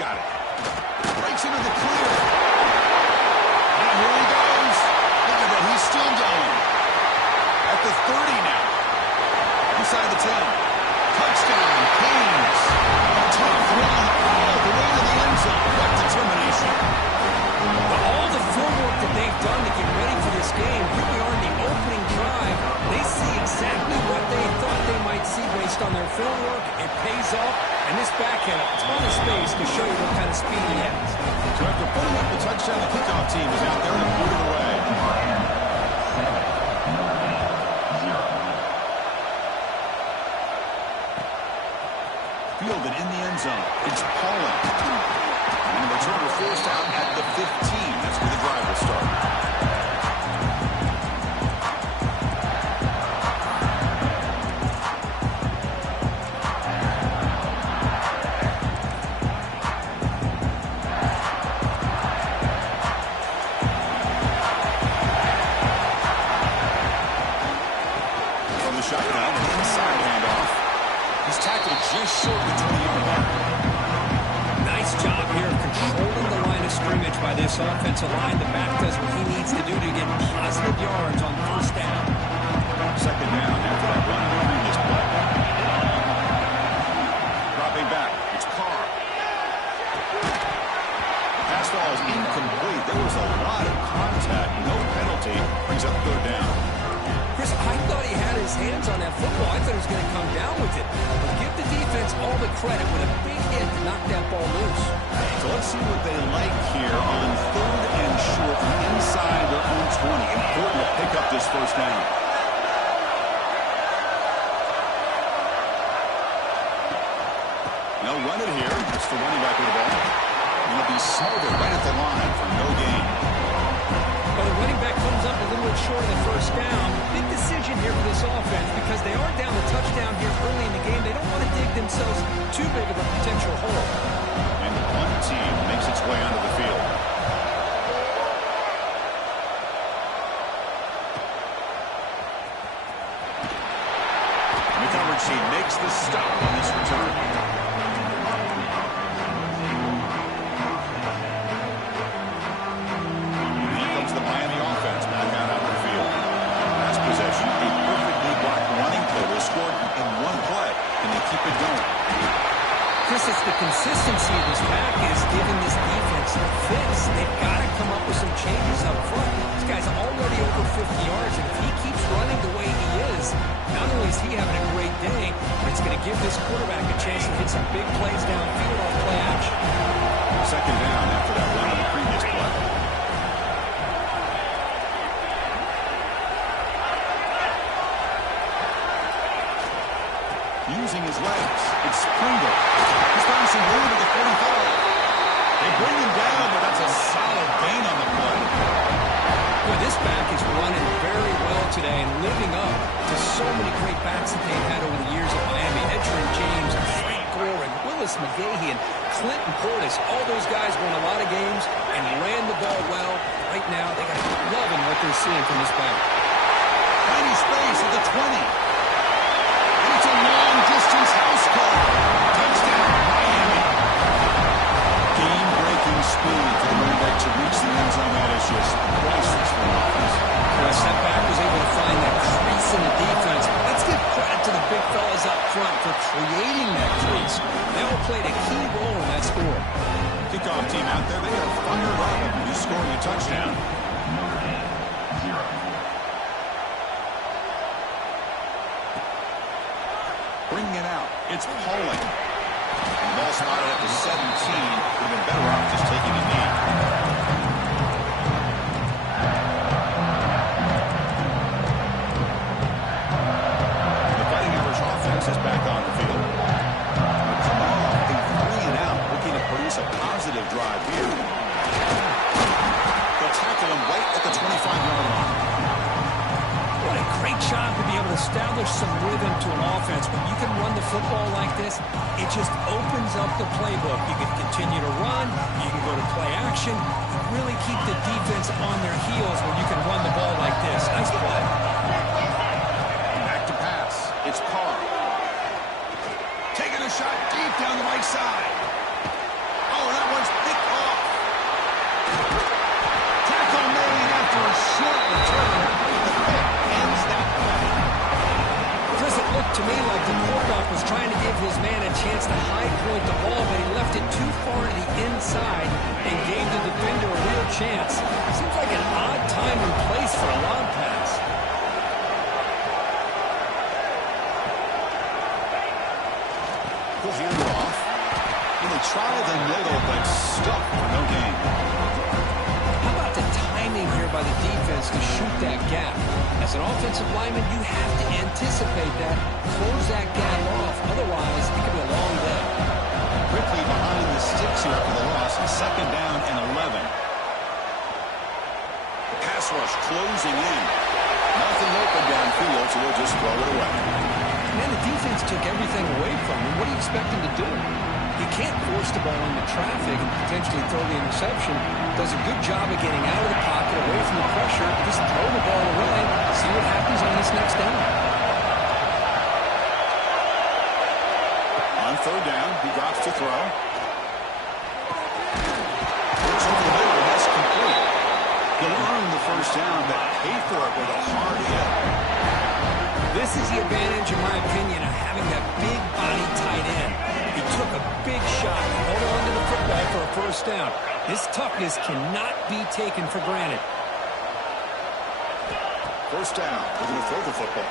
Got it. Breaks into the clear. And here he goes. Look at that. He's still going. At the 30 now. Inside the 10. Touchdown, Canes. A tough run all the way to the end zone. What determination. All the footwork that they've done to get ready for this game, here we are in the opening drive. They see exactly what they thought they might see based on their film work. It pays off, and this back had a ton of space to show you what kind of speed he has. So after putting up the touchdown, the kickoff team is out there and put it away. Fielded in the end zone. It's Pollard. And the returner forced out at the 15. That's where the drive will start. From the shotgun, inside handoff. He's tackled just short of the 20-yard line. Nice job here of controlling the line of scrimmage by this offensive line. The back does what he needs to do to get positive yards on first down. Second down after that run during this play. Dropping back, it's Carr. Pass ball is incomplete. There was a lot of contact, no penalty. Brings up third down. Chris, I thought he had his hands on that football. I thought he was going to come down with it. But give the defense all the credit with a big hit to knock that ball loose. So let's see what they like here on third and short from inside their own 20. Important to pick up this first down. They'll run it here. That's the running back with the ball. Going to be smothered right at the line for no gain. Well, the running back comes up a little bit short of the first down. Big decision here for this offense because they are down the touchdown here early in the game. They don't want to dig themselves too big of a potential hole. And one team makes its way onto the field. And the coverage team makes the stop on this return. Here comes the Miami up front. This guy's already over 50 yards, and if he keeps running the way he is, not only is he having a great day, but it's going to give this quarterback a chance to hit some big plays downfield on play action. Second down after that run on the previous play. Using his legs, it's Pringle. He's finding some room at the 45. They bring him down, but that's a solid gain on the play. Boy, this back is running very well today and living up to so many great backs that they've had over the years at Miami. Edgerrin James and Frank Gore and Willis McGahee and Clinton Portis. All those guys won a lot of games and ran the ball well. Right now, they got loving what they're seeing from this back. Tiny space at the 20. And it's a long-distance house call. Touchdown, Miami. Game-breaking speed for the running back to reach the end zone. That is just priceless for an offense. Well, Setback was able to find that crease in the defense. Let's give credit to the big fellas up front for creating that crease. They all played a key role in that score. Kickoff team out there, they are fired up. Who's scoring a touchdown? Bringing it out, it's Pauling. Ball spotted at the 17. Would have been better off just taking a knee. The Fighting Irish offense is back on the field. Come on, a 3 and out, looking to produce a positive drive here. They'll tackle him right at the 25-yard line. What a great job to be able to establish some rhythm to an offense. When you can run the football like this, it just opens up the playbook. You can continue to run. You can go to play action. You really keep the defense on their heels when you can run the ball like this. Nice play. Back to pass. It's Carr. Taking a shot deep down the right side. Oh, that one's picked off. Tackle made after a short return. The pick ends that play. Doesn't look to me like the quarterback was trying to give his man a chance to high point the ball, but he left it too far to the inside and gave the defender a real chance. Seems like an odd time and place for a lob pass. We'll hand it off. And they try the middle, but stuck for no gain. How about the timing here by the defense to shoot that gap? As an offensive lineman, you have to anticipate that, close that gap off. Otherwise, it could be a long day. Quickly behind the sticks here after the loss. Second down and 11. The pass rush closing in. Nothing open downfield, so they'll just throw it away. Man, the defense took everything away from him. What do you expect him to do? He can't force the ball into traffic and potentially throw the interception. Does a good job of getting out of the pocket, away from the pressure. Just throw the ball away. See what happens on this next down. On third down, he drops to throw. Looks over the middle, and that's complete. He'll earn the first down, but pay for it with a hard hit. This is the advantage, in my opinion, of having that big body tight end. He took a big shot, held on to the football for a first down. His toughness cannot be taken for granted. First down, they're going to throw the football.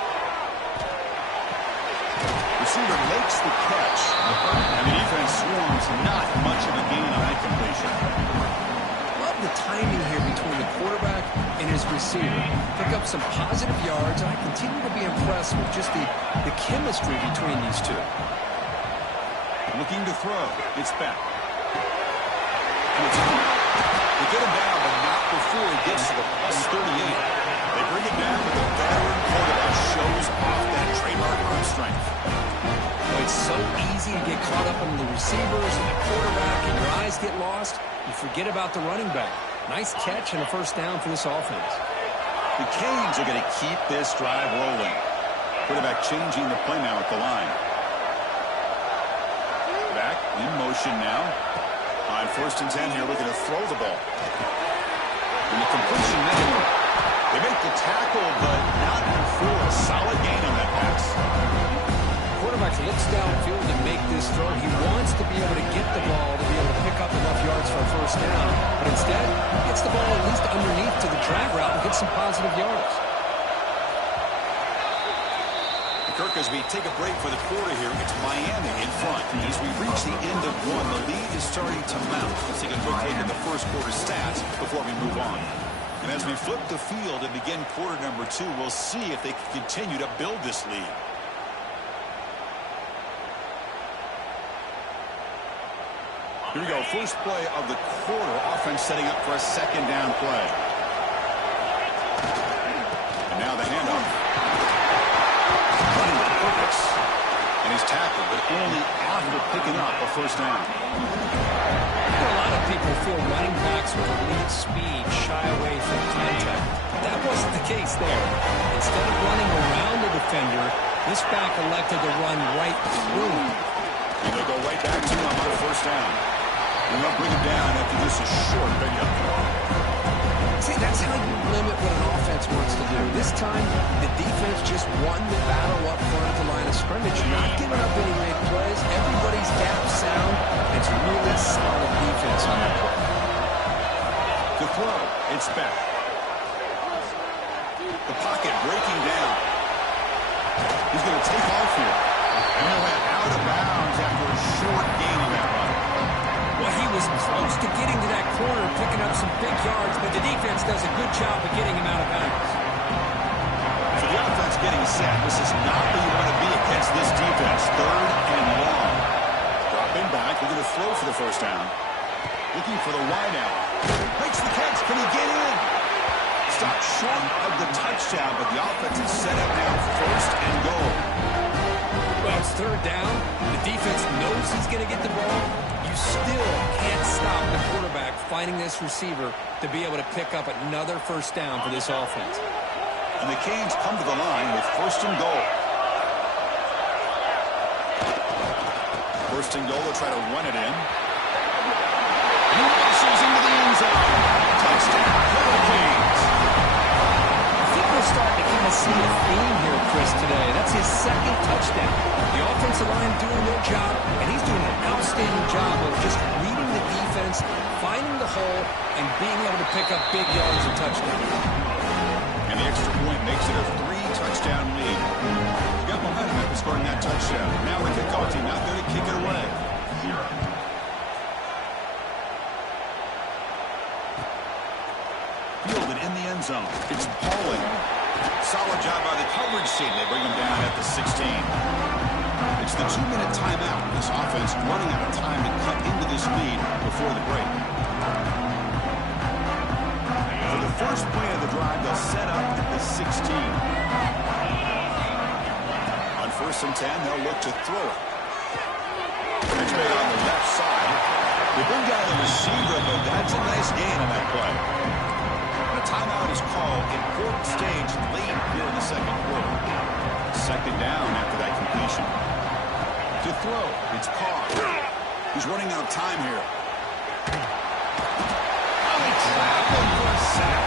Receiver makes the catch, and the defense swarms not much of a gain on that completion. Love the timing here between the quarterback and his receiver. Pick up some positive yards, and I continue to be impressed with just the chemistry between these two. Looking to throw. It's back. And it's they get him down, but not before he gets to the plus 38. They bring it down, but the veteran quarterback shows off that trademark arm strength. Well, it's so easy to get caught up in the receivers and the quarterback, and your eyes get lost. You forget about the running back. Nice catch and a first down for this offense. The Canes are going to keep this drive rolling. Quarterback changing the play now at the line. Back in motion now. On first and 10 here, looking to throw the ball. And the completion made. They make the tackle, but not before a solid gain on that pass. Quarterback looks downfield to make this throw. He wants to be able to get the ball to be able to pick up enough yards for a first down. but instead gets the ball at least underneath to the drag route and gets some positive yards. Kirk, as we take a break for the quarter here, it's Miami in front. As we reach the end of one, the lead is starting to mount. Let's take a quick look at the first quarter stats before we move on. And as we flip the field and begin quarter number 2, we'll see if they can continue to build this lead. Here we go, first play of the quarter. Offense setting up for a second down play. And now the handoff. Running with purpose. And he's tackled, but only after picking up a first down. A lot of people feel running backs with elite speed shy away from contact. That wasn't the case there. Instead of running around the defender, this back elected to run right through him. And they'll go right back to him on a first down. And they'll bring him down after this is short video. See, that's how you limit what an offense wants to do. This time, the defense just won the battle up front at the line of scrimmage, not giving up any big plays. Everybody's gap sound. It's really solid defense on that play. To throw, it's back. The pocket breaking down. He's going to take off here. And he'll head out of bounds after a short gain on that run. Well, he was close to getting to that corner, picking up some big yards, but the defense does a good job of getting him out of bounds. So the offense getting set. This is not where you want to be against this defense. Third and long. Dropping back. We're going to throw for the first down. Looking for the wide out. Makes the catch. Can he get in? Stopped short of the touchdown, but the offense is set up now. First and goal. Well, it's third down. The defense knows he's going to get the ball. You still can't stop the quarterback finding this receiver to be able to pick up another first down for this offense. And the Canes come to the line with first and goal. First and goal, they'll try to run it in. He rushes into the end zone. Touchdown, Hurricanes. I think we're starting to kind of see a theme here, Chris, today. That's his second touchdown. The offensive line doing their job, and he's doing an outstanding job of just reading the defense, finding the hole, and being able to pick up big yards and touchdowns. And the extra point makes it a 3-touchdown lead. You got momentum after scoring that touchdown. Now the kickoff team out there to kick it away. Fielded in the end zone. It's Pauling. Solid job by the coverage team. They bring him down at the 16. It's the 2-minute timeout. This offense running out of time to cut into this lead before the break. For the first play of the drive, they'll set up at the 16. On first and 10, they'll look to throw it. Pitch made on the left side. They bring down the receiver, but that's a nice gain on that play. A timeout is called. Important stage late here in the second quarter. Second down after that completion. To throw, it's Carr. He's running out of time here. Oh, they trap him for a sack.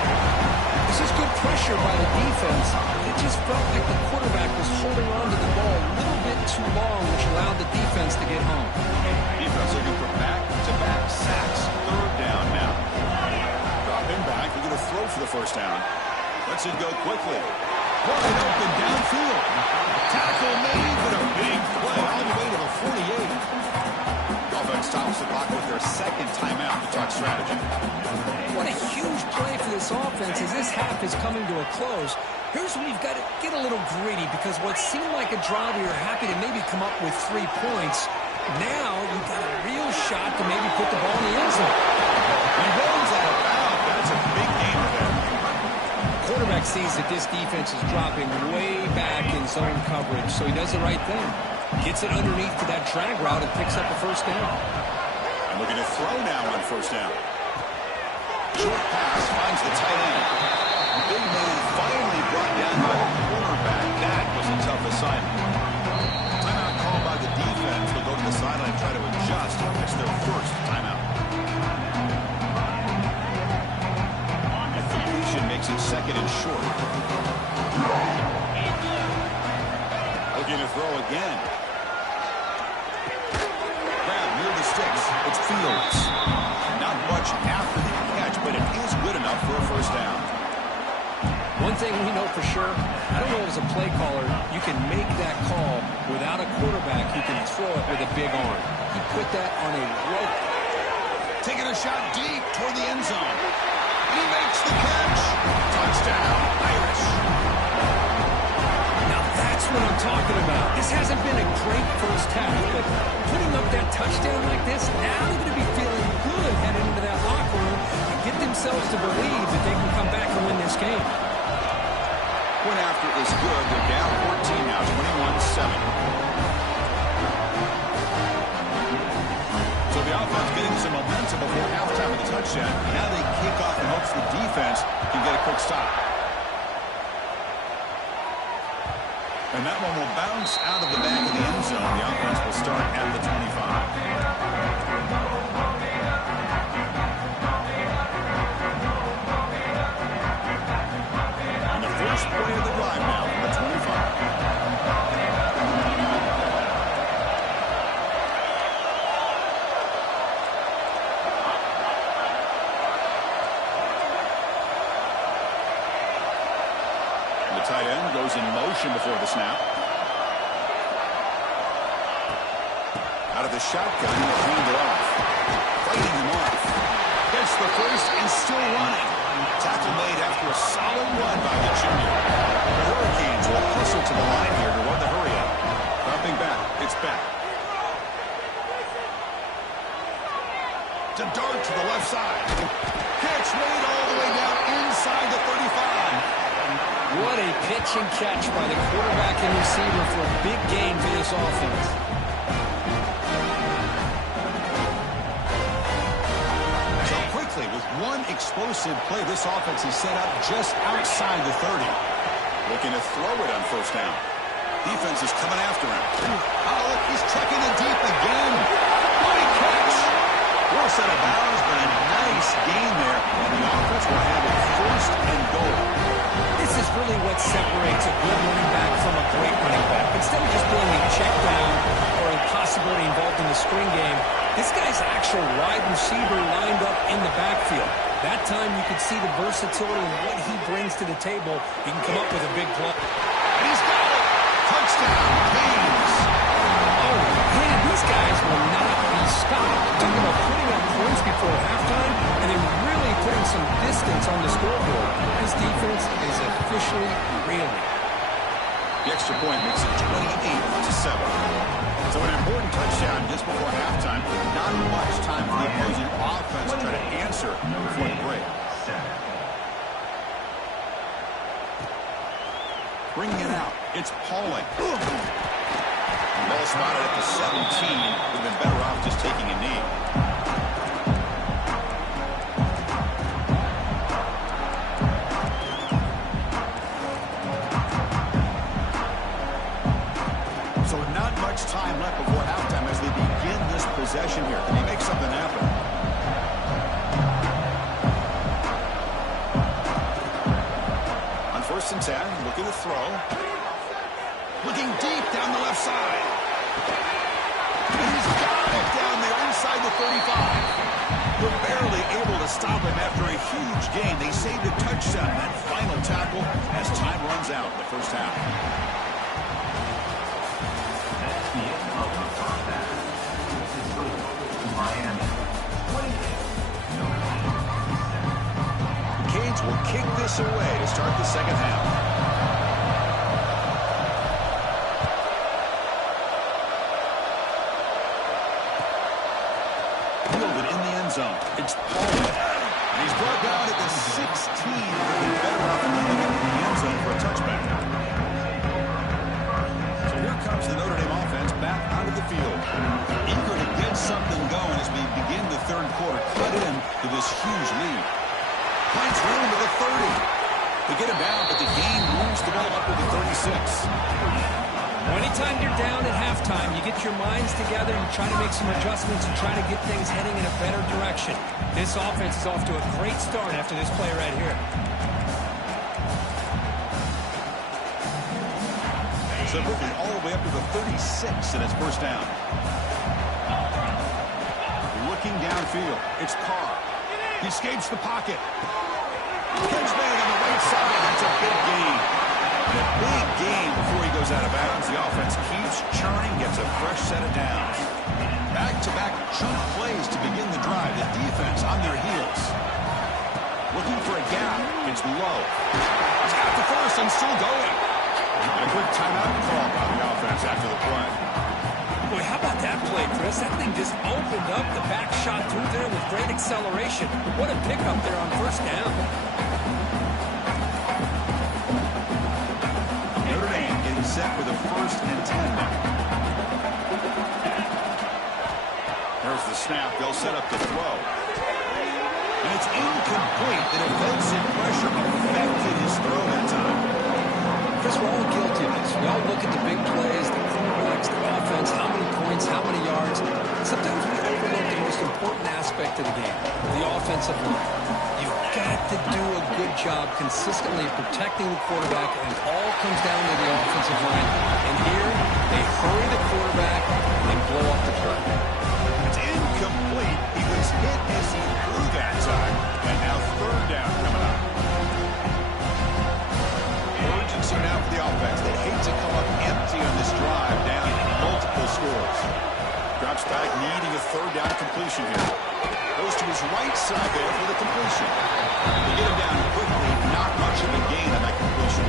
This is good pressure by the defense. It just felt like the quarterback was holding on to the ball a little bit too long, which allowed the defense to get home. Defense looking for back-to-back sacks. Third down now. Dropping back. They're going to throw for the first down. Lets it go quickly. Wide open downfield. Tackle made, but a big play all the way to the 48. Offense stops the clock with their second timeout to talk strategy. What a huge play for this offense as this half is coming to a close. Here's where you've got to get a little greedy because what seemed like a drive we were happy to maybe come up with 3 points, now you've got a real shot to maybe put the ball in the end zone. He rolls out of bounds. That's a big game for them. Quarterback sees that this defense is dropping way back in zone coverage, so he does the right thing. Gets it underneath to that drag route and picks up a first down. And looking to throw now on first down. Short pass finds the tight end. Big move finally brought down by the cornerback. That was a tough assignment. Timeout called by the defense. They'll go to the sideline and try to adjust. It's their first timeout. Completion makes it second and short. Looking to throw again. Grab near the sticks. It's Fields. Not much after the sure. I don't know as a play caller, you can make that call without a quarterback who can throw it with a big arm. He put that on a rope. Taking a shot deep toward the end zone. He makes the catch. Touchdown, Irish. Now that's what I'm talking about. This hasn't been a great first half, but putting up that touchdown like this, now they're going to be feeling good heading into that locker room and get themselves to believe that they can come back and win this game. Went after is good. They're down 14 now, 21-7. So the offense getting some momentum before halftime of the touchdown. Now they kick off in hopes the defense can get a quick stop. And that one will bounce out of the back of the end zone. The offense will start at the 25. First play of the drive now from the 25. The tight end goes in motion before the snap. Out of the shotgun, he'll hand it off. Fighting him off. Gets the first and still running. Tackle made after a solid run by the junior. The Hurricanes will hustle to the line here to run the hurry up. Dropping back. It's back. To dart to the left side. Catch made all the way down inside the 35. What a pitch and catch by the quarterback and receiver for a big gain for this offense. With one explosive play, this offense is set up just outside the 30. Looking to throw it on first down. Defense is coming after him. Oh, look, he's checking it deep again. Great catch. Force out of bounds, but a nice gain there. And the offense will have it first and goal. This is really what separates a good running back from a great running back. Instead of just being a check down or a possibility involved in the screen game, this guy's actual wide receiver lined up in the backfield. That time you could see the versatility and what he brings to the table. He can come up with a big play. And he's got it. Touchdown, Canes. Oh, man, these guys will not be stopped. Talking about putting up points before halftime and then really putting some distance on the scoreboard. This defense is officially reeling. The extra point makes it 28-7. So an important touchdown just before halftime. Not much time for the opposing offense to try to answer before the break. Bringing it out. It's Pauling. Ball spotted at the 17. Would have been better off just taking a knee. So not much time left before halftime as they begin this possession here. Can he make something happen? On 1st and 10, looking to throw. Looking deep down the left side. And he's got it down there inside the 35. They're barely able to stop him after a huge gain. They saved a touchdown, that final tackle, as time runs out in the first half. Canes will kick this away to start the second half. Fielded in the end zone. It's Paul. And he's brought down at the 16. He's better off in the end zone for a touchback. So here comes the Notre Dame offense back onto the field. Eager to get something going as we begin the third quarter. Cut in to this huge lead. Finds room to the 30. They get him down, but the game moves the ball up to the 36. Anytime you're down at halftime, you get your minds together, you try to make some adjustments, and try to get things heading in a better direction. This offense is off to a great start after this play right here. So moving all the way up to the 36 in his first down. Looking downfield, it's Carr. He escapes the pocket. Catch made on the right side. That's a big gain. And a big gain before he goes out of bounds. The offense keeps churning, gets a fresh set of downs. Back-to-back chunk plays to begin the drive. The defense on their heels. Looking for a gap. It's low. He's got the first and still going. And a quick timeout call by the offense after the play. Boy, how about that play, Chris? That thing just opened up the back shot through there with great acceleration. What a pickup there on first down. Notre Dame getting set with a 1st and 10 now. There's the snap. They'll set up the throw. And it's incomplete. The defensive pressure affected his throw that time. Chris, we're all guilty of this. We all look at the big plays, the quarterbacks, the offense, how many points, how many yards. Sometimes we overlook the most important aspect of the game, the offensive line. You've got to do a good job consistently protecting the quarterback, and it all comes down to the offensive line. And here, they hurry the quarterback, and they blow up the play. It's incomplete. He was hit as he threw that time. And now 3rd down coming up. Urgency now for the offense. They hate to come up empty on this drive, down multiple scores. Drops back, needing a 3rd down completion here. Goes to his right side there for the completion. They get him down quickly. Not much of a gain on that completion.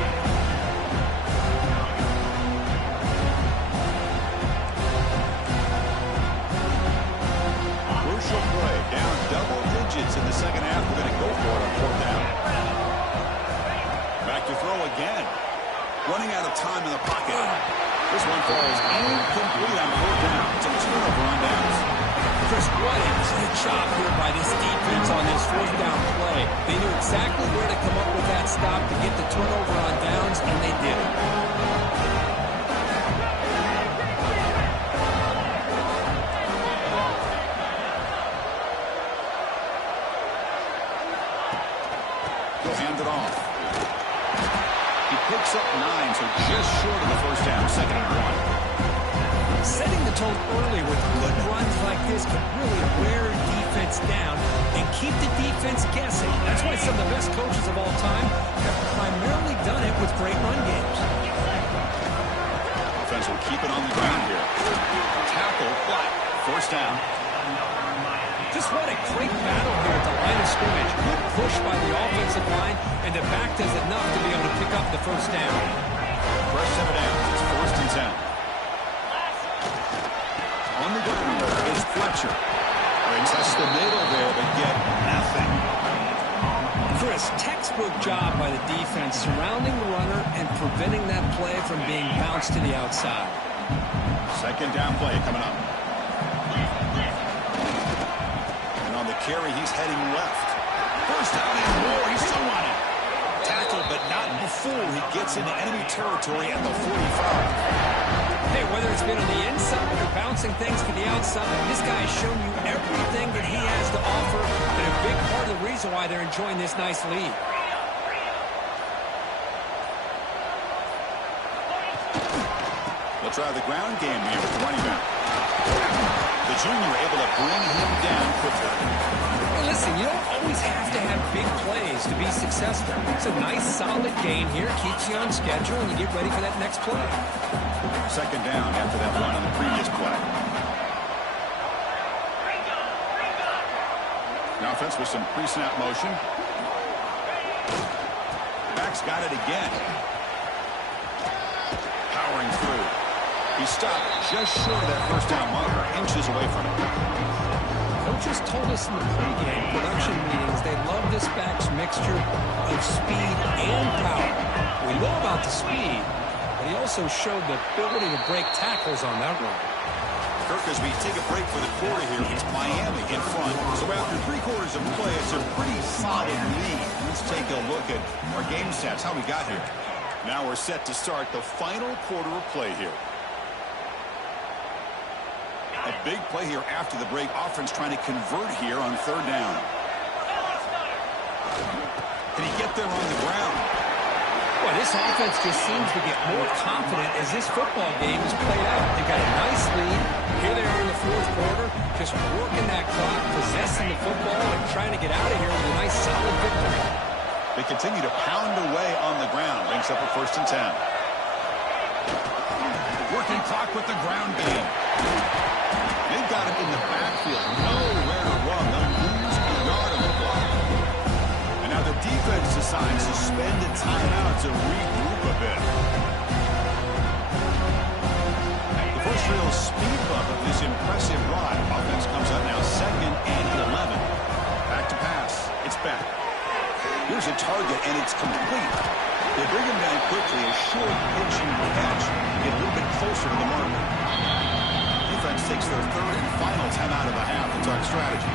Crucial play. Down double digits in the 2nd half. We're going to go for it on 4th down. Back to throw again. Running out of time in the pocket. This one falls incomplete on 4th down. It's a turnover on downs. Chris, what a great job here by this defense on this 4th down play. They knew exactly where to come up with that stop to get the turnover on downs, and they did it. He'll hand it off. He picks up 9, so just short of the 1st down, 2nd and 1. Setting the tone early with good runs like this can really wear defense down and keep the defense guessing. That's why some of the best coaches of all time have primarily done it with great run games. Offense will keep it on the ground here. Tackle, but 1st down. Just what a great battle here at the line of scrimmage. Good push by the offensive line, and the back does enough to be able to pick up the 1st down. Fresh set of downs. It's 1st and 10. On the ground is Fletcher. They test the middle there, but get nothing. Chris, textbook job by the defense surrounding the runner and preventing that play from being bounced to the outside. 2nd down play coming up. And on the carry, he's heading left. 1st down and more. He's still on it. Tackle, but not before he gets into enemy territory at the 45. Hey, whether it's been on the inside or bouncing things to the outside, this guy has shown you everything that he has to offer, and a big part of the reason why they're enjoying this nice lead. They'll try the ground game here with the running back. The junior able to bring him down quickly. Well, listen, you don't always have to have big plays to be successful. It's a nice, solid gain here, keeps you on schedule, and you get ready for that next play. 2nd down after that run on the previous play. Now offense with some pre-snap motion. Back's got it again. Powering through. He stopped just short of that 1st down marker, inches away from it. Coaches told us in the pregame production meetings they love this back's mixture of speed and power. We know about the speed, but he also showed the ability to break tackles on that run. Kirk, as we take a break for the quarter here, it's Miami in front. So after 3 quarters of play, it's a pretty solid lead. Let's take a look at our game stats, how we got here. Now we're set to start the final quarter of play here. A big play here after the break. Offense trying to convert here on 3rd down. Can he get there on the ground? Well, this offense just seems to get more confident as this football game is played out. They've got a nice lead. Here they are in the 4th quarter, just working that clock, possessing the football, and trying to get out of here with a nice, solid victory. They continue to pound away on the ground. Brings up a 1st and 10. Working clock with the ground game. They've got it in the backfield. Nowhere to run. They'll lose a yard on the clock. And now the defense decides to spend a timeout to regroup a bit. The first real speed bump of this impressive ride. Offense comes up now 2nd and 11. Back to pass. It's back. Here's a target, and it's complete. They bring him down quickly, a short pitching catch, get a little bit closer to the marker. Defense takes their 3rd and final timeout of the half to talk strategy.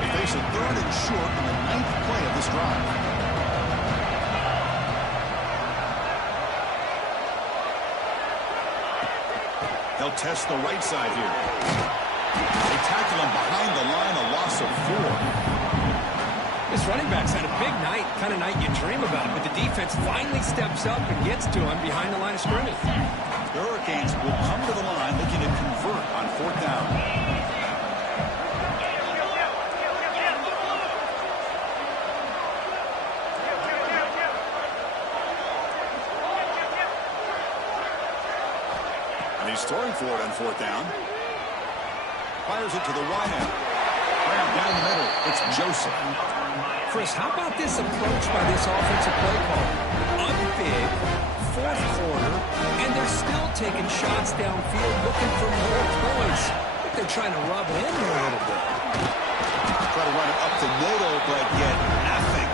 They face a 3rd and short on the 9th play of this drive. They'll test the right side here. They tackle him behind the line, a loss of 4. This running back's had a big night, kind of night you dream about, but the defense finally steps up and gets to him behind the line of scrimmage. The Hurricanes will come to the line looking to convert on 4th down. And he's throwing for it on 4th down. Fires it to the wide end. Graham down the middle. It's Joseph. Chris, how about this approach by this offensive play call? Up big, 4th quarter, and they're still taking shots downfield looking for more points. I think they're trying to rub it in here a little bit. Try to run it up the middle, but get nothing.